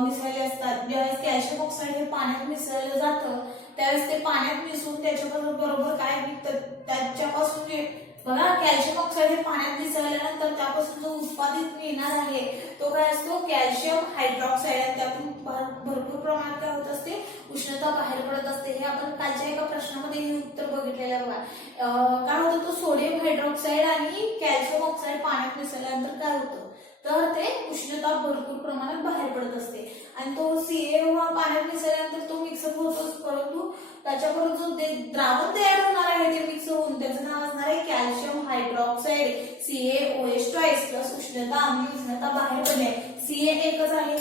मिसळले असतात ज्यावेळेस कॅल्शियम ऑक्साईड हे पाण्यात मिसळलं जातं त्यावेळेस ते पाण्यात मिसळून त्याच्याबरोबर काय निघतं त्याच्यापासून जे बघा कॅल्शियम ऑक्साईड हे पाण्यात मिसळल्यानंतर त्यापासून जो उत्पादित येणार आहे तो काय असतो कॅल्शियम हायड्रॉक्साईड आणि त्यातून भरपूर प्रमाणात काय होत असते उष्णता बाहेर पडत असते हे आपण कालच्या एका प्रश्नामध्ये हे उत्तर बघितलेलं आहे बघा काय होतं तो सोडियम हायड्रॉक्साईड आणि कॅल्शियम ऑक्साईड पाण्यात मिसळल्यानंतर काय होतं तर ते उष्णता भरपूर प्रमाणात बाहेर पडत असते आणि तो CaO हा पाण्यात मिसळल्यानंतर तो मिक्सअप होतोच परंतु त्याच्याबरोबर जो द्रावण तयार होणार आहे ते मिक्स होऊन त्याचं नाव असणार आहे calcium hydroxide CaOH twice plus उष्णता म्हणजे उष्णता बाहेर पडणे Ca एकच आहे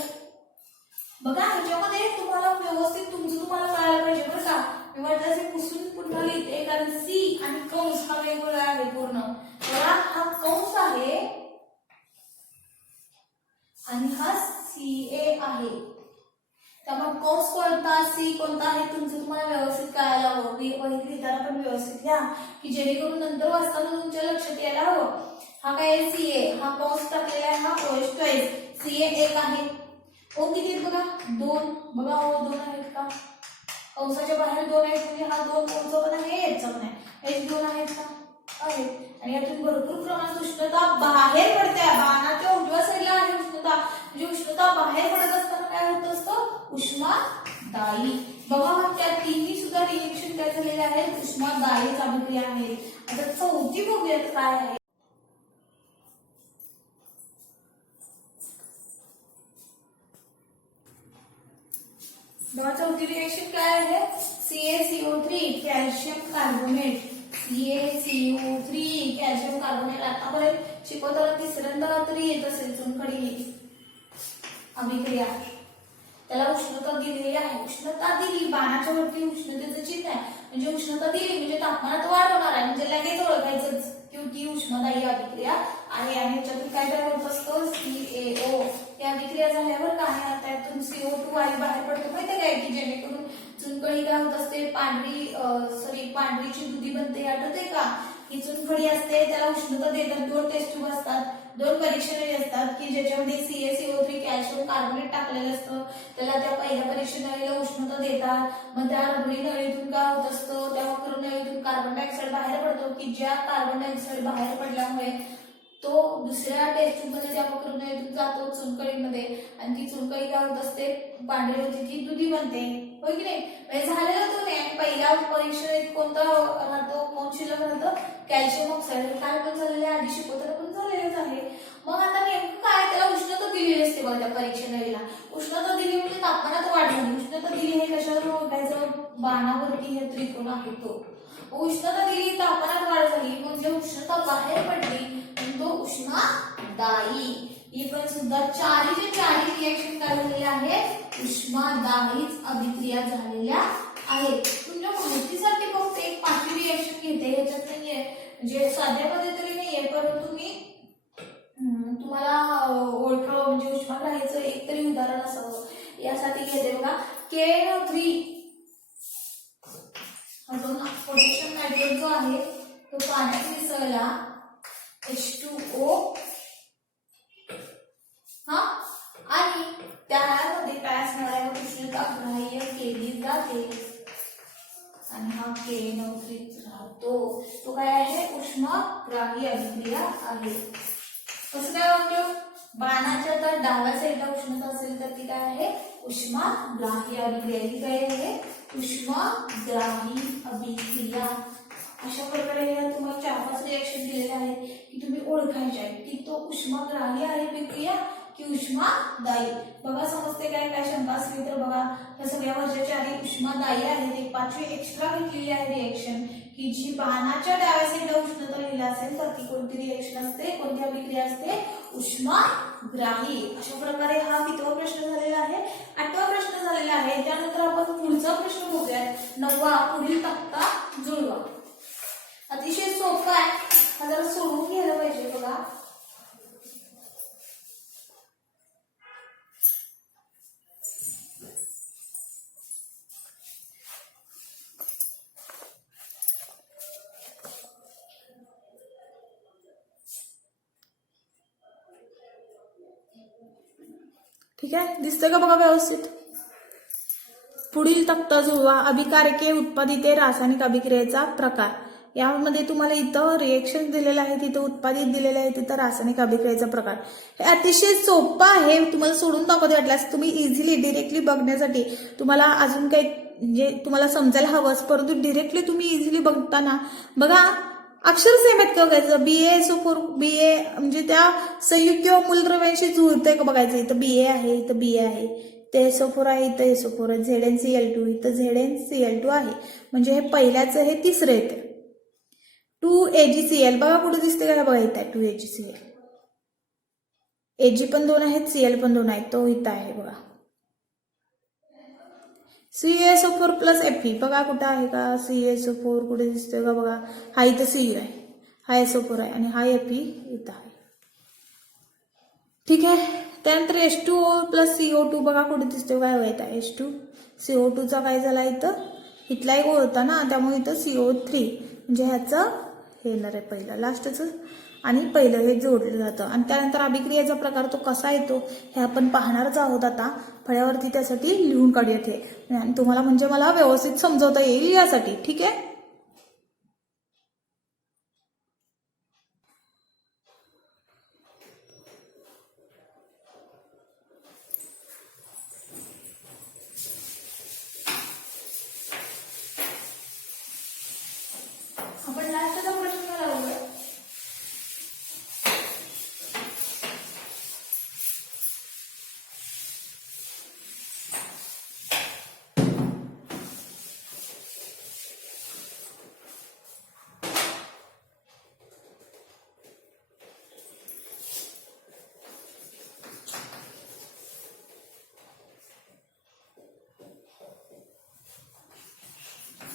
बघा ह्याच्यामध्ये तुम्हाला व्यवस्थित तुम्हाला कळायला पाहिजे बरं का मी म्हटलं असे पुसून पुन्हा लिहिते कारण C आणि कंस हा वेगवेगळा आहे पूर्ण बघा हा कंस आहे आणि हा Ca आहे त्यामुळे कंस कोणता C कोणता आहे तुमचं तुम्हाला व्यवस्थित कळायला हवं वहीत लिहिताना पण व्यवस्थित लिहा की जेणेकरून नंतर वाचताना तुमच्या लक्षात यायला हवं हा काय Ca हा कंस टाकलेला आहे हा OH ट्वाइस Ca एक आहे O किती आहेत बघा 2 बघा O 2 आहेत का कंसाच्या बाहेर 2 आहेत म्हणजे हा 2 कंस पण आहे याचा पण आहे H 2 आहेत का आहेत आणि यातून भरपूर प्रमाणात उष्णता बाहेर पडते बाणाच्या उजव्या साईडला आहे उष्णता म्हणजे उष्णता बाहेर पडत असताना काय होत असतं उष्मादायी बघा त्या तिन्ही सुद्धा रिएक्शन काय झालेले आहेत उष्मादायी अभिक्रिया आहेत आता चौथी बघूयात काय आहे चौथी रिएक्शन काय आहे CaCO3 calcium carbonate CaCO3 calcium carbonate आतापर्यंत शिकवताना तिसऱ्यांदा तरी येत असेल चुनखडी अभिक्रिया त्याला उष्णता दिलेली आहे उष्णता दिली बाणाच्या वरती उष्णतेचं चिन्ह आहे म्हणजे उष्णता दिली म्हणजे तापमानात वाढ होणार आहे म्हणजे लगेच ओळखायचं की ती उष्णदायी अभिक्रिया आहे आणि याच्यातून काय काय होत असतं CaO या अभिक्रिया झाल्यावर काय त्यातून CO2 वायू बाहेर पडतो माहिती काय की जेणेकरून चुनखडी काय होत असते पांढरीची दुधी बनते आठवते का ही चुनखडी असते त्याला उष्णता देतात 2 टेस्ट ट्यूब असतात 2 परीक्षा नळी असतात की ज्याच्यामध्ये CaCO3 कॅल्शियम कार्बोनेट टाकलेलं असतं त्याला त्या पहिल्या परीक्षा नळीला उष्णता देतात मग त्या रबरी नळीतून काय होत असतं त्या वक्र नळीतून कार्बन डायऑक्साईड बाहेर पडतो की ज्या कार्बन डायऑक्साईड बाहेर पडल्यामुळे तो दुसऱ्या टेस्ट ट्यूब मध्ये त्या वक्र नळीतून जातो चुनखडीमध्ये आणि ती चुनखडी काय होत असते पांढरी होती ती दुधी बनते होय की नाही झालेलं तो नाही आणि पहिल्या परीक्षेत कोणता राहतो कोण शिल्लक राहतं कॅल्शियम ऑक्साईड काय पण झालेलं आहे आधी शिकवताना पण झालेलंच आहे मग आता नेमकं काय त्याला उष्णता दिलेली असते बघा त्या परीक्षेला उष्णता दिली म्हणजे तापमानात वाढ झाली उष्णता दिली हे कशावर ओळखायचं बाणावरती हे त्रिकोण आहे तो उष्णता दिली तापमानात वाढ झाली म्हणजे उष्णता बाहेर पडली तो उष्मादायी ही पण सुद्धा चारी रिएक्शन काय झालेल्या आहेत उष्मादायीच अभिक्रिया झालेल्या आहेत तुमच्या माहितीसाठी फक्त एक 5वी रिएक्शन घेते ह्याच्यात नाहीये म्हणजे साध्या पद्धतीने नाहीये परंतु मी तुम्हाला ओळखावं म्हणजे उष्माग्रहाचं एक तरी उदाहरण असावं यासाठी घेते बघा KNO3 अजून पोटॅशियम नायट्रेट जो आहे तो पाण्यात मिसळला H2O हा आणि त्यामध्ये काय असणार आहे उष्णता ग्राह्य केली जाते आणि आणि हा KNO3 राहतो. तो काय आहे? उष्मग्राही अभिक्रिया आहे. कसं काय वाटलं? बाणाच्या तर डाव्या साईडला उष्णता असेल तर ती काय आहे? उष्मग्राही अभिक्रिया. ही काय आहे? उष्मग्राही अभिक्रिया. अशा प्रकारे तुम्हाला 4-5 रिएक्शन दिलेले आहेत की तुम्ही ओळखायचे आहे की तो उष्मग्राही आहे अभिक्रिया की उष्मादायी. बघा समजते काय काय शंका असली तर बघा या सगळ्या वर्षाच्या आधी उष्मादायी आहे. एक 5वी एक्स्ट्रा घेतलेली आहे रिएक्शन की जी बाणाच्या डाव्या साईडला उष्णता लिहिली असेल तर ती कोणती रिएक्शन असते? कोणती अभिक्रिया असते? उष्माग्राही. अशा प्रकारे हा कितवा प्रश्न झालेला आहे? 8वा प्रश्न झालेला आहे. त्यानंतर आपण पुढचा प्रश्न बघूया. 9वा. पुढील तक्ता जुळवा. अतिशय सोपा आहे. हा जरा सोडवून घ्यायला पाहिजे बघा. ठीक आहे, दिसतंय का बघा व्यवस्थित? पुढील तक्ता जुळवा. अभिकारके उत्पादिते रासायनिक अभिक्रियेचा प्रकार. यामध्ये तुम्हाला इथं रिएक्शन दिलेलं आहे, तिथं उत्पादित दिलेलं आहे, तिथं रासायनिक अभिक्रियेचा प्रकार. हे अतिशय सोपं आहे. तुम्हाला सोडून दाखवते वाटल्यास तुम्ही इझिली डिरेक्टली बघण्यासाठी तुम्हाला अजून काही म्हणजे तुम्हाला समजायला हवंच, परंतु डिरेक्टली तुम्ही इझिली बघताना बघा अक्षर सेम आहेत का बघायचं. BaSO4 BA म्हणजे त्या संयुग किंवा मूलद्रव्यांशी जुळतंय का बघायचं. इथं BA आहे, इथं BA आहे, इथं SO4 आहे, इथं SO4 आहे, ZnCl2, इथं ZnCl2 आहे. म्हणजे हे पहिल्याचं हे तिसरं येते. 2AgCl बघा कुठे दिसते का? बघा इथं 2AgCl. Ag पण 2 आहेत, Cl पण 2 आहेत. तो इथं आहे बघा. CaSO4 प्लस Fe बघा कुठं आहे का? CaSO4 कुठे दिसतोय का बघा. हा इथं Cu आहे, हा SO4 आहे आणि हा Fe इथं आहे. ठीक आहे. त्यानंतर H2O प्लस CO2 बघा कुठे दिसतोय काय व्हायचा? H2CO2 चा काय झाला इथं? इथला एक होता ना, त्यामुळे इथं CO3 म्हणजे ह्याचं हे येणार आहे पहिलं लास्टचं आणि पहिलं हे जोडलं जातं. आणि त्यानंतर अभिक्रियेचा प्रकार तो कसा येतो हे आपण पाहणारच आहोत आता. फळ्यावरती त्यासाठी लिहून काढूयात हे, आणि तुम्हाला म्हणजे मला व्यवस्थित समजवता येईल यासाठी. ठीक आहे. आपण लास्टचा प्रश्न लावूया.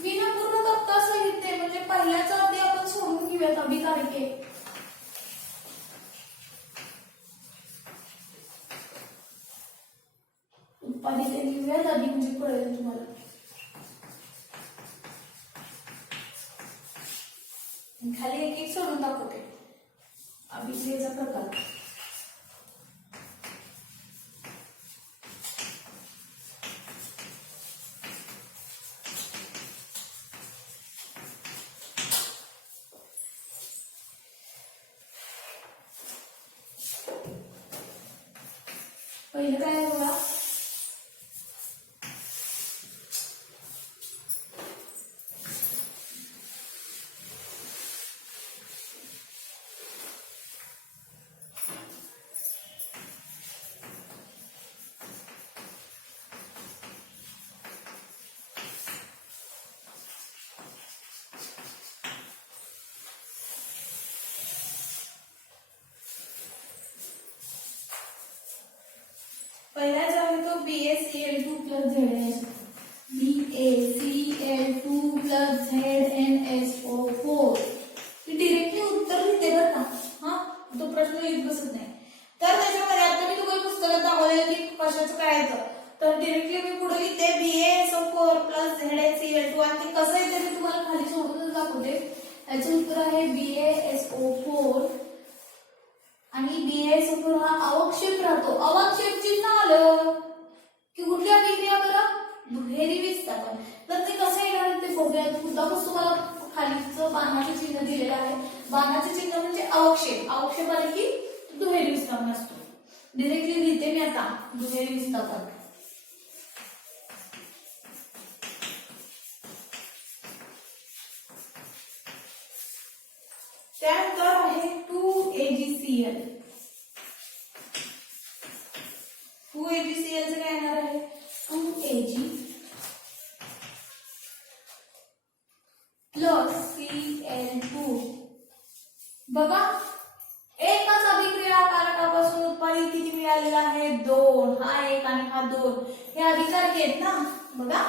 मी ना पूर्ण तक्ता असं लिहिते म्हणजे पहिल्याचा आधी आपण सोडून घेऊयात अभिकारके. उत्पादित लिहूयात आधी म्हणजे कळेल तुम्हाला. खाली एक एक सोडून दाखवते. अभिक्रियेचा प्रकार. पहिलं काय आहे बघा. पहिला जो आहे तो BaCl2 plus ZnSO4. BaCl2 plus ZnSO4. ती डिरेक्टली उत्तर लिहिते बरं का. हा तो प्रश्न लिहित बसत नाही. तर त्याच्यामध्ये आता मी तुम्हाला पुस्तकात दाखवलेलं की कशाचं काय येतं, तर डिरेक्टली मी पुढे लिहिते BaSO4 प्लस ZnCl2 आणि ते कसं येते मी तुम्हाला खाली सोडूनच दाखवते. याचं उत्तर आहे BaSO4 आणि BaSO4 हा अवक्षेप राहतो. अवक्षेप चिन्ह आलं की कुठली अभिक्रिया बरं? दुहेरी विस्थापन. तर ते कसं येणार ते बघूया. मुद्दामच तुम्हाला खालीचं बाणाचे चिन्ह दिलेलं आहे. बाणाचे चिन्ह म्हणजे अवक्षेप. अवक्षेप आले की दुहेरी विस्थापन असतो. डिरेक्टली लिहिते मी आता दुहेरी विस्थापन. त्यानंतर आहे 2AgCl. 2AgCl चं काय येणार आहे 2Ag प्लस Cl2. बघा एकच अभिक्रियाकारकापासून उत्पादित किती मिळालेला आहे 2. हा 1 आणि हा 2 हे अभिकारक आहेत ना. बघा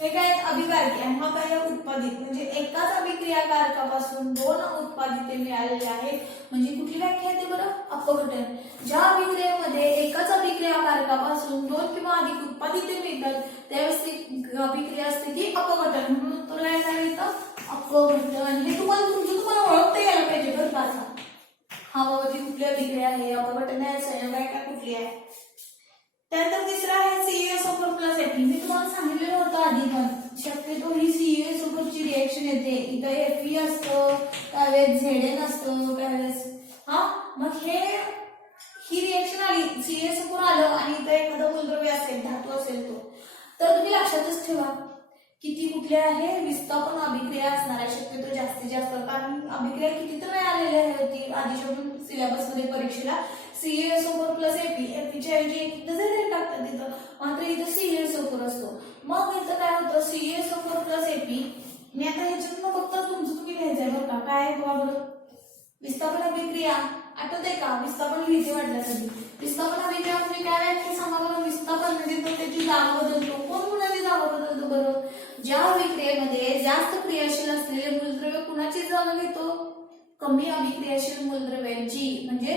हे काय अभिकारक आणि हा काय उत्पादित. म्हणजे एकाच अभिक्रियाकारकापासून 2 उत्पादिते मिळालेली आहेत. म्हणजे कुठली व्याख्या आहे ते बरं अपघटन. ज्या अभिक्रियेमध्ये एकाच अभिक्रियाकारकापासून 2 किंवा अधिक उत्पादिते मिळतात त्यावेळेस ती अभिक्रिया असते ती अपघटन. म्हणून तुला काय सांगितलं अपघटन. हे तुम्हाला ओळखता यायला पाहिजे बरं का. हा बाबा ती कुठली अभिक्रिया आहे अपघटन आहे संयोग आहे का कुठली आहे. त्यानंतर तिसरा आहे CuSO4 प्लस Fe. मी तुम्हाला सांगितलेलं होतं आधी पण शक्यतो ही CuSO4 ची रिएक्शन येते. इथं Fe असतं त्यावेळेस Zn असतं त्यावेळेस मग ही रिएक्शन आली CuSO4 आलं आणि इथं एखादं मूलद्रव्य असेल धातू असेल तो तर तुम्ही लक्षातच ठेवा किती कुठले आहे विस्थापन अभिक्रिया असणार आहे शक्यतो जास्तीत जास्त. कारण अभिक्रिया किती तर नाही आलेल्या होती आधीच्या सिलेबस मध्ये परीक्षेला. CuSO4 प्लस Fe च्या ऐवजी इथं Zn टाकतात तिथं मात्र इथं CuSO4 असतो. मग इथं काय होतं CuSO4 प्लस Fe. मी आता ह्याच्यातून फक्त तुमचं तुम्ही लिहायचंय बरं का. काय बघा बरं विस्थापन अभिक्रिया आठवते का. विस्थापन लिहिते वाटल्यासाठी. विस्थापन अभिक्रिया म्हणजे काय व्याख्या सांगा बरं. विस्थापन म्हणजे तो त्याची जागा बदलतो. कोण कुणाची जागा बदलतो बरं. ज्या अभिक्रियेमध्ये जास्त क्रियाशील असलेले मूलद्रव्य कुणाची जागा घेतो कमी अभिक्रियाशील मूलद्रव्यांची. म्हणजे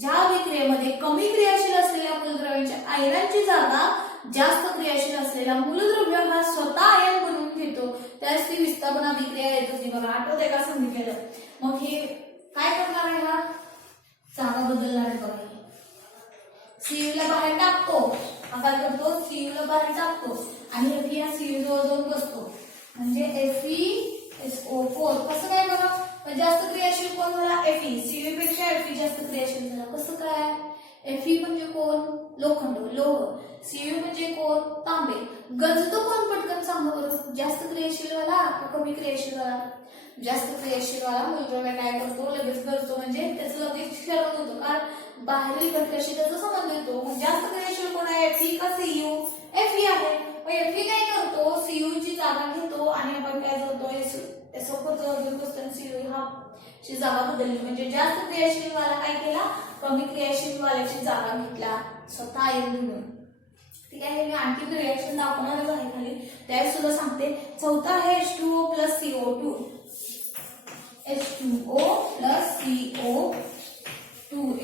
ज्या अभिक्रियेमध्ये कमी क्रियाशील असलेल्या मूलद्रव्यांच्या आयनांची जागा जास्त क्रियाशील असलेला मूलद्रव्य हा स्वतः आयन बनवून घेतो त्यास ती विस्थापन अभिक्रिया येत होती बघा. आठवते का सांगितलेलं. मग हे काय करणार आहे हा जागा बदलणार आहे बघा. Cu ला बाहेर टाकतो. हा काय करतो Cu ला बाहेर टाकतो आणि Fe हा Cu जवळ जाऊन बसतो. म्हणजे FeSO4 कसं काय बघा. जास्त क्रियाशील कोण झाला Fe. Cu पेक्षा Fe जास्त क्रियाशील झाला. कसं काय Fe म्हणजे कोण लोखंड लोह. Cu म्हणजे कोण तांबे. गंजतो कोण पटकन सांगा बरं. जास्त क्रियाशील वाला का कमी क्रियाशील वाला. जास्त क्रियाशील वाला मूलद्रव्य काय करतो लगेच गंजतो. म्हणजे त्याचं लगेच क्षरण होतं कारण बाहेरील घटकाशी त्याचा संबंध येतो. जास्त क्रियाशील कोण आहे Fe का Cu. Fe आहे. मग Fe काय करतो Cu ची जागा घेतो आणि आपण काय करतो SO4 जवळ बसतो. Cu हा ची जागा बदलली. म्हणजे जास्त क्रियाशील वाला काय केला कमी क्रियाशील वाल्याची जागा घेतला स्वतः आयन म्हणून. ठीक आहे. मी आणखी रिएक्शन दाखवणारच आहे खाली त्यावेळेस सुद्धा सांगते. चौथा आहे H2O plus CO2. H2O plus CO2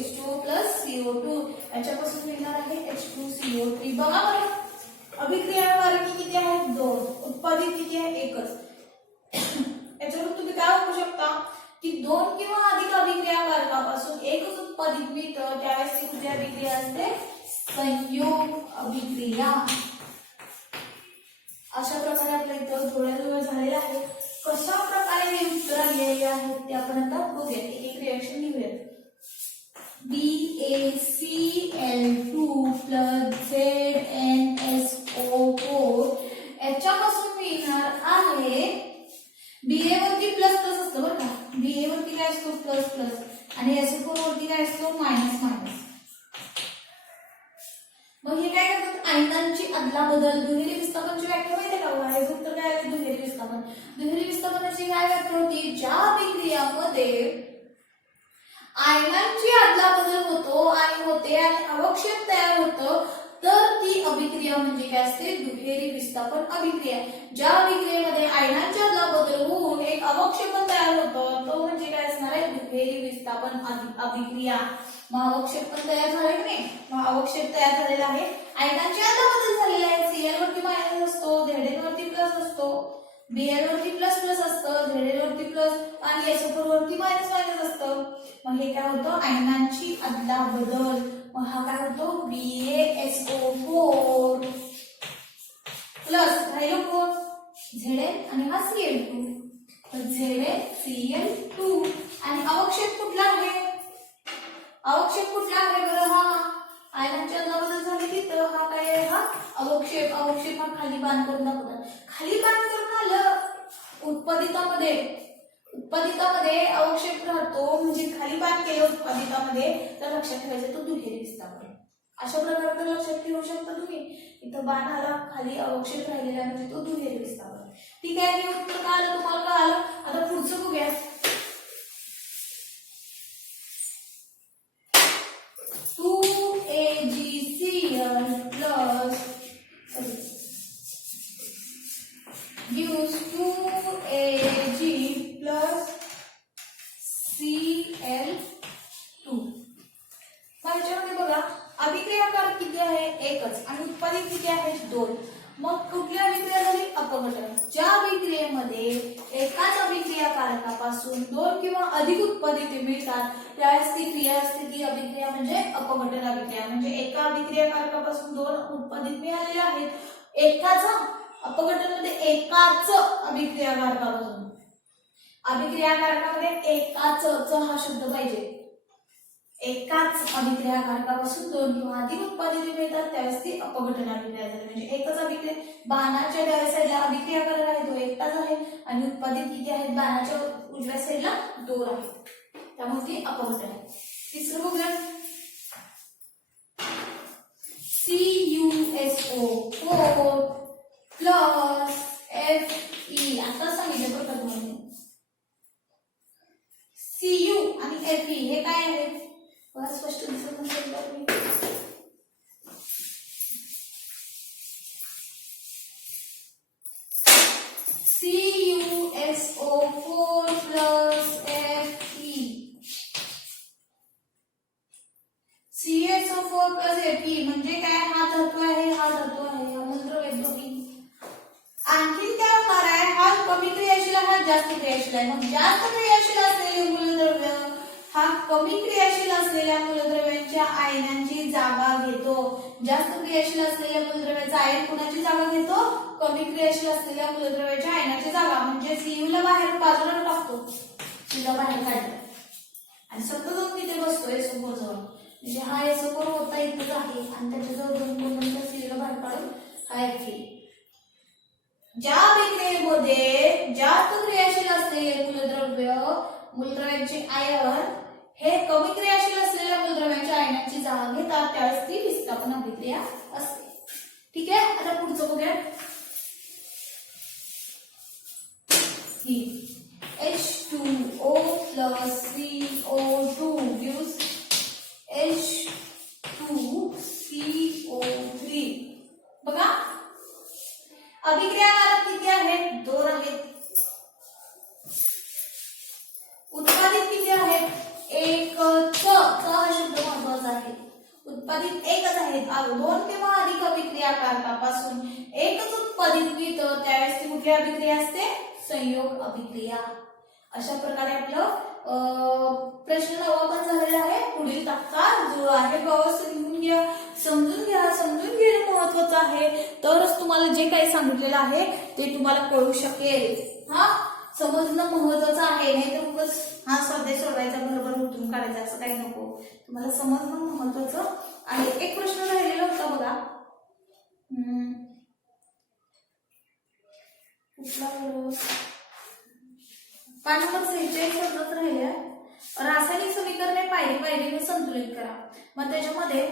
H2O plus CO2 याच्यापासून मिळणार आहे H2CO3. बघा बरं अभिक्रियाकारक किती आहेत 2. उत्पादित किती आहे एकच. याच्यावरून तुम्ही काय वापरू शकता की 2 किंवा अधिक अभिक्रियाकारकापासून एकच उत्पादित मिळतं त्यावेळेस ती कुठली अभिक्रिया असते संयोग अभिक्रिया. अशा प्रकारे आपल्या इथं थोड्या झालेला आहे. कशा प्रकारे हे उत्तर आलेले आहेत ते आपण आता बघूया. एक रिएक्शन लिहूया. BaCl2 प्लस ZnSO4 याच्यापासून मिळणार आहे Ba वरती प्लस प्लस असतं बरं का. Ba वरती काय असतो प्लस प्लस आणि SO4 वरती काय असतो मायनस मायनस. मग हे काय करतात आयनांची अदला बदल. दुहेरी विस्थापनाची व्याख्या माहिती आहे का. हे उत्तर काय आहे दुहेरी विस्थापन. दुहेरी विस्थापनाची काय व्याख्या होती ज्या अभिक्रियामध्ये आयनांची अदला बदल होतो आणि होते आणि अवक्षेप तयार होतं तर ती अभिक्रिया म्हणजे काय असते दुहेरी विस्थापन अभिक्रिया. ज्या अभिक्रियेमध्ये आयनांची अदला बदल होऊन एक अवक्षेपण तयार होतं तो म्हणजे काय असणार आहे दुहेरी विस्थापन अभिक्रिया. मग अवक्षेपण तयार झाले की नाही. मग अवक्षेप तयार झालेला आहे आयनांची अदला बदल झालेला आहे. Cl वरती मायनस असतो Zn वरती प्लस असतो Bl वरती प्लस प्लस असतं Zn वरती प्लस आणि SO4 वरती मायनस मायनस असतं. मग हे काय होतं आयनांची अदला बदल मग हा काय होतो BaSO4 प्लस राहिलो कोण Zn आणि हा Cl2 तर ZnCl2 आणि अवक्षेप कुठला आहे बरं हा आयनांच्या बदल झाले की तर हा काय आहे हा अवक्षेप हा खाली बाण करून दाखवतात खाली बाण करून आलं उत्पादितामध्ये अवक्षेप राहतो म्हणजे खाली बाण केलं उत्पादितामध्ये तर लक्षात ठेवायचं तो दुहेरी विस्थापन अशा प्रकारे लक्षात ठेवू शकता तुम्ही इथं बाण आला खाली अवक्षेप राहिलेला म्हणजे तो दुहेरी विस्थापन ठीक आहे हे उत्तर कळालं तुम्हाला कळालं आता पुढचं बघूया AgCl plus gives 2Ag plus Cl2 ह्याच्यामध्ये बघा अभिक्रियाकारक किती आहे एकच आणि उत्पादित किती आहे दोन मग कुठली अभिक्रिया झाली अपघटन ज्या अभिक्रियेमध्ये एकाच अभिक्रियाकारकापासून दोन किंवा अधिक उत्पादिते मिळतात त्यावेळेस ती क्रिया असते ती अभिक्रिया म्हणजे अपघटन अभिक्रिया म्हणजे एका अभिक्रियाकारकापासून दोन उत्पादित मिळालेले आहेत एकाच अपघटन मध्ये एकाच अभिक्रियाकारकामध्ये एकाच हा शब्द पाहिजे एकाच अभिक्रियाकारकापासून दोन किंवा अधिक उत्पादिते मिळतात त्यावेळेस ती अपघटन अभिक्रिया झाली म्हणजे एकच अभिक्रिया बाणाच्या डाव्या साईडला अभिक्रियाकारक आहे तो एकटाच आहे आणि उत्पादित किती आहेत बाणाच्या उजव्या साईडला दोन आहेत त्यामुळे ती अपघटन आहे तिसरं बघूया CuSO4 प्लस Fe आता सांगितलं बरं तुम्हाला Cu आणि Fe हे काय आहे स्पष्ट दिसत नसेल तर CuSO4 plus Fe CuSO4 plus Fe म्हणजे काय हा धातू आहे हा मूलद्रव्य दोन्ही आणखी काय होणार आहे हा कमी क्रियाशील हा जास्त क्रियाशील आहे मग जास्त क्रियाशील असलेले मूलद्रव्य हा कमी क्रियाशील असलेल्या मूलद्रव्यांच्या आयनांची जागा घेतो जास्त क्रियाशील असलेल्या मूलद्रव्याचा आयन कोणाची जागा घेतो कमी क्रियाशील असलेल्या मूलद्रव्याच्या आयनाची जागा म्हणजे Cu ला बाहेर बाजूला टाकतो Cu ला बाहेर काढतो आणि सतत जाऊन तिथे बसतो SO4 जवळ म्हणजे हा SO4 होता इथेच आहे आणि त्याच्याजवळ दोन कोणत्या Cu ला बाहेर काढून हा Fe ज्या अभिक्रियेमध्ये जास्त क्रियाशील असलेले मूलद्रव्यांचे आयन हे कमी क्रियाशील असलेल्या मूलद्रव्यांच्या आयनांची जागा घेतात त्यावेळेस ती विस्थापन अभिक्रिया असते ठीक आहे आता पुढचं बघूया ही H2O plus CO2 gives H2CO3 बघा अभिक्रियाकारक किती आहेत दोन आहेत उत्पादित किती आहेत एकच हा शब्द महत्वाचा आहे उत्पादित एकच आहेत दोन किंवा अधिक अभिक्रियाकारकापासून एकच उत्पादित मिळतं त्यावेळेस ती कुठली अभिक्रिया असते संयोग अभिक्रिया अशा प्रकारे आपलं प्रश्न 9 पण झालेला आहे पुढील तक्ता जो आहे व्यवस्थित लिहून घ्या समजून घेणं महत्वाचं आहे तरच तुम्हाला जे काही सांगितलेलं आहे ते तुम्हाला कळू शकेल हा समजणं महत्वाचं आहे नाही तर उगाच हा स्वाध्याय सोडवायचा बरोबर उतरून काढायचा असं काही नको तुम्हाला समजणं महत्वाचं आहे एक प्रश्न राहिलेला होता बघा कुठला पाठ नंबर 46 राहिल्या रासायनिक समीकरणे पायरीने संतुलित करा मग त्याच्यामध्ये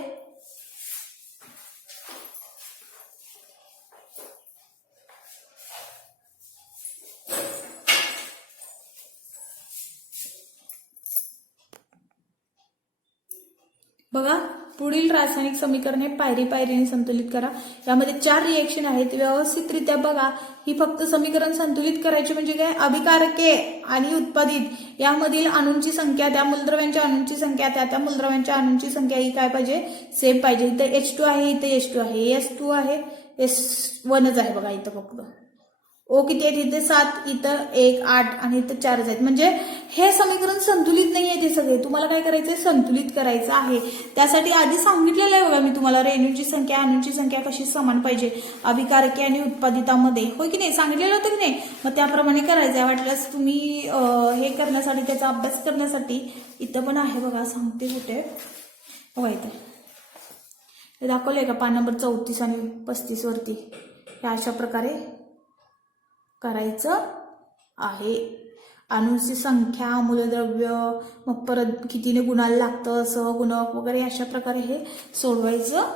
बघा पुढील रासायनिक समीकरणे पायरीने संतुलित करा यामध्ये 4 रिएक्शन आहेत व्यवस्थितरित्या बघा ही फक्त समीकरण संतुलित करायची म्हणजे काय अभिकारके आणि उत्पादित यामधील अणूंची संख्या त्या मूलद्रव्यांच्या अणूंची संख्या त्या मूलद्रव्यांच्या अणूंची संख्या ही काय पाहिजे सेम पाहिजे इथे H2 आहे इथे H2 आहे S2 आहे S1च आहे बघा इथं फक्त O किती आहेत इथे 7 इथं 1 8 आणि इथं 4 आहेत म्हणजे हे समीकरण संतुलित नाही आहे, ते सगळे तुम्हाला काय करायचंय, संतुलित करायचं आहे. त्यासाठी आधी सांगितलेलं आहे बघा मी तुम्हाला, रेणूंची संख्या अणूंची संख्या कशी समान पाहिजे अभिकारकी आणि उत्पादितामध्ये, होय की नाही, सांगितलेलं होतं की नाही. मग त्याप्रमाणे करायचं आहे. वाटल्यास तुम्ही हे करण्यासाठी, त्याचा अभ्यास करण्यासाठी इथं पण आहे बघा, सांगते कुठे बघा, इथं हे दाखवलंय का पान नंबर 34 आणि 35 वरती. हे अशा प्रकारे करायचं आहे. अणूंची संख्या, मूलद्रव्य, मग परत कितीने गुणाला लागतं, सहगुणक वगैरे अशा प्रकारे हे सोडवायचं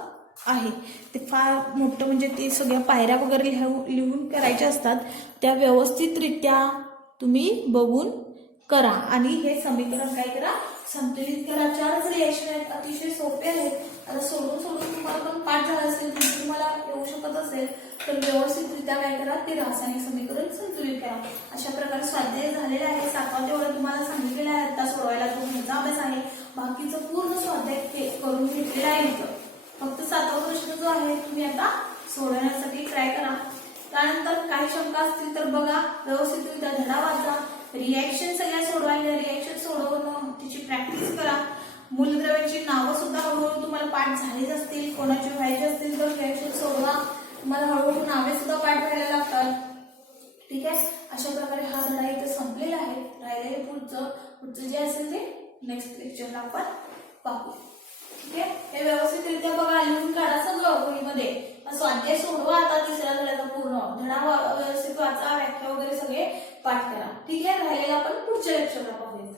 आहे. ते फार मोठं म्हणजे ते सगळ्या पायऱ्या वगैरे लिहून करायच्या असतात, त्या व्यवस्थितरित्या तुम्ही बघून करा आणि हे समीकरण काय करा, संतुलित करा. 4च रिएक्शन आहेत, अतिशय सोपे आहेत. आता सोडून सोडून तुम्हाला पण पाठ झाला असेल, तुम्हाला येऊ शकत असेल तर व्यवस्थितरित्या काय करा, ते रासायनिक समीकरण संतुलित करा. अशा प्रकारे स्वाध्याय झालेला आहे. 7वा तेवढं तुम्हाला सांगितलेलं आहे, आता सोडवायला तो ह्याचा अभ्यास आहे. बाकीचं पूर्ण स्वाध्याय करून घेतलेला आहे. इथं फक्त 7वा प्रश्न जो आहे तुम्ही आता सोडवण्यासाठी ट्राय करा. त्यानंतर काही शंका असतील तर बघा, व्यवस्थितरित्या धडा वाचा, रिएक्शन सगळ्या सोडवायला, रिएक्शन सोडवणं तिची प्रॅक्टिस करा. मूलद्रव्याची नावं सुद्धा हळूहळू तुम्हाला पाठ झालीच असतील, कोणाची व्हायची असतील तर रिएक्शन सोडवा, तुम्हाला हळूहळू नावे सुद्धा पाठ व्हायला लागतात. ठीक आहे, अशा प्रकारे हा धडा इथे संपलेला आहे. राहिलेले पुढचं जे असेल ते नेक्स्ट लेक्चरला आपण पाहू. ठीक आहे, हे व्यवस्थितरित्या बघा, लिहून काढा सगळं वहीमध्ये. स्वाध्याय सोडवा आता तिसऱ्या धड्याचा पूर्ण धडा व्यवस्थित वाचा, व्याख्या वगैरे सगळे पाठ करा. ठीक आहे, राहिलेला आपण पुढच्या लेक्चरला पाहूया.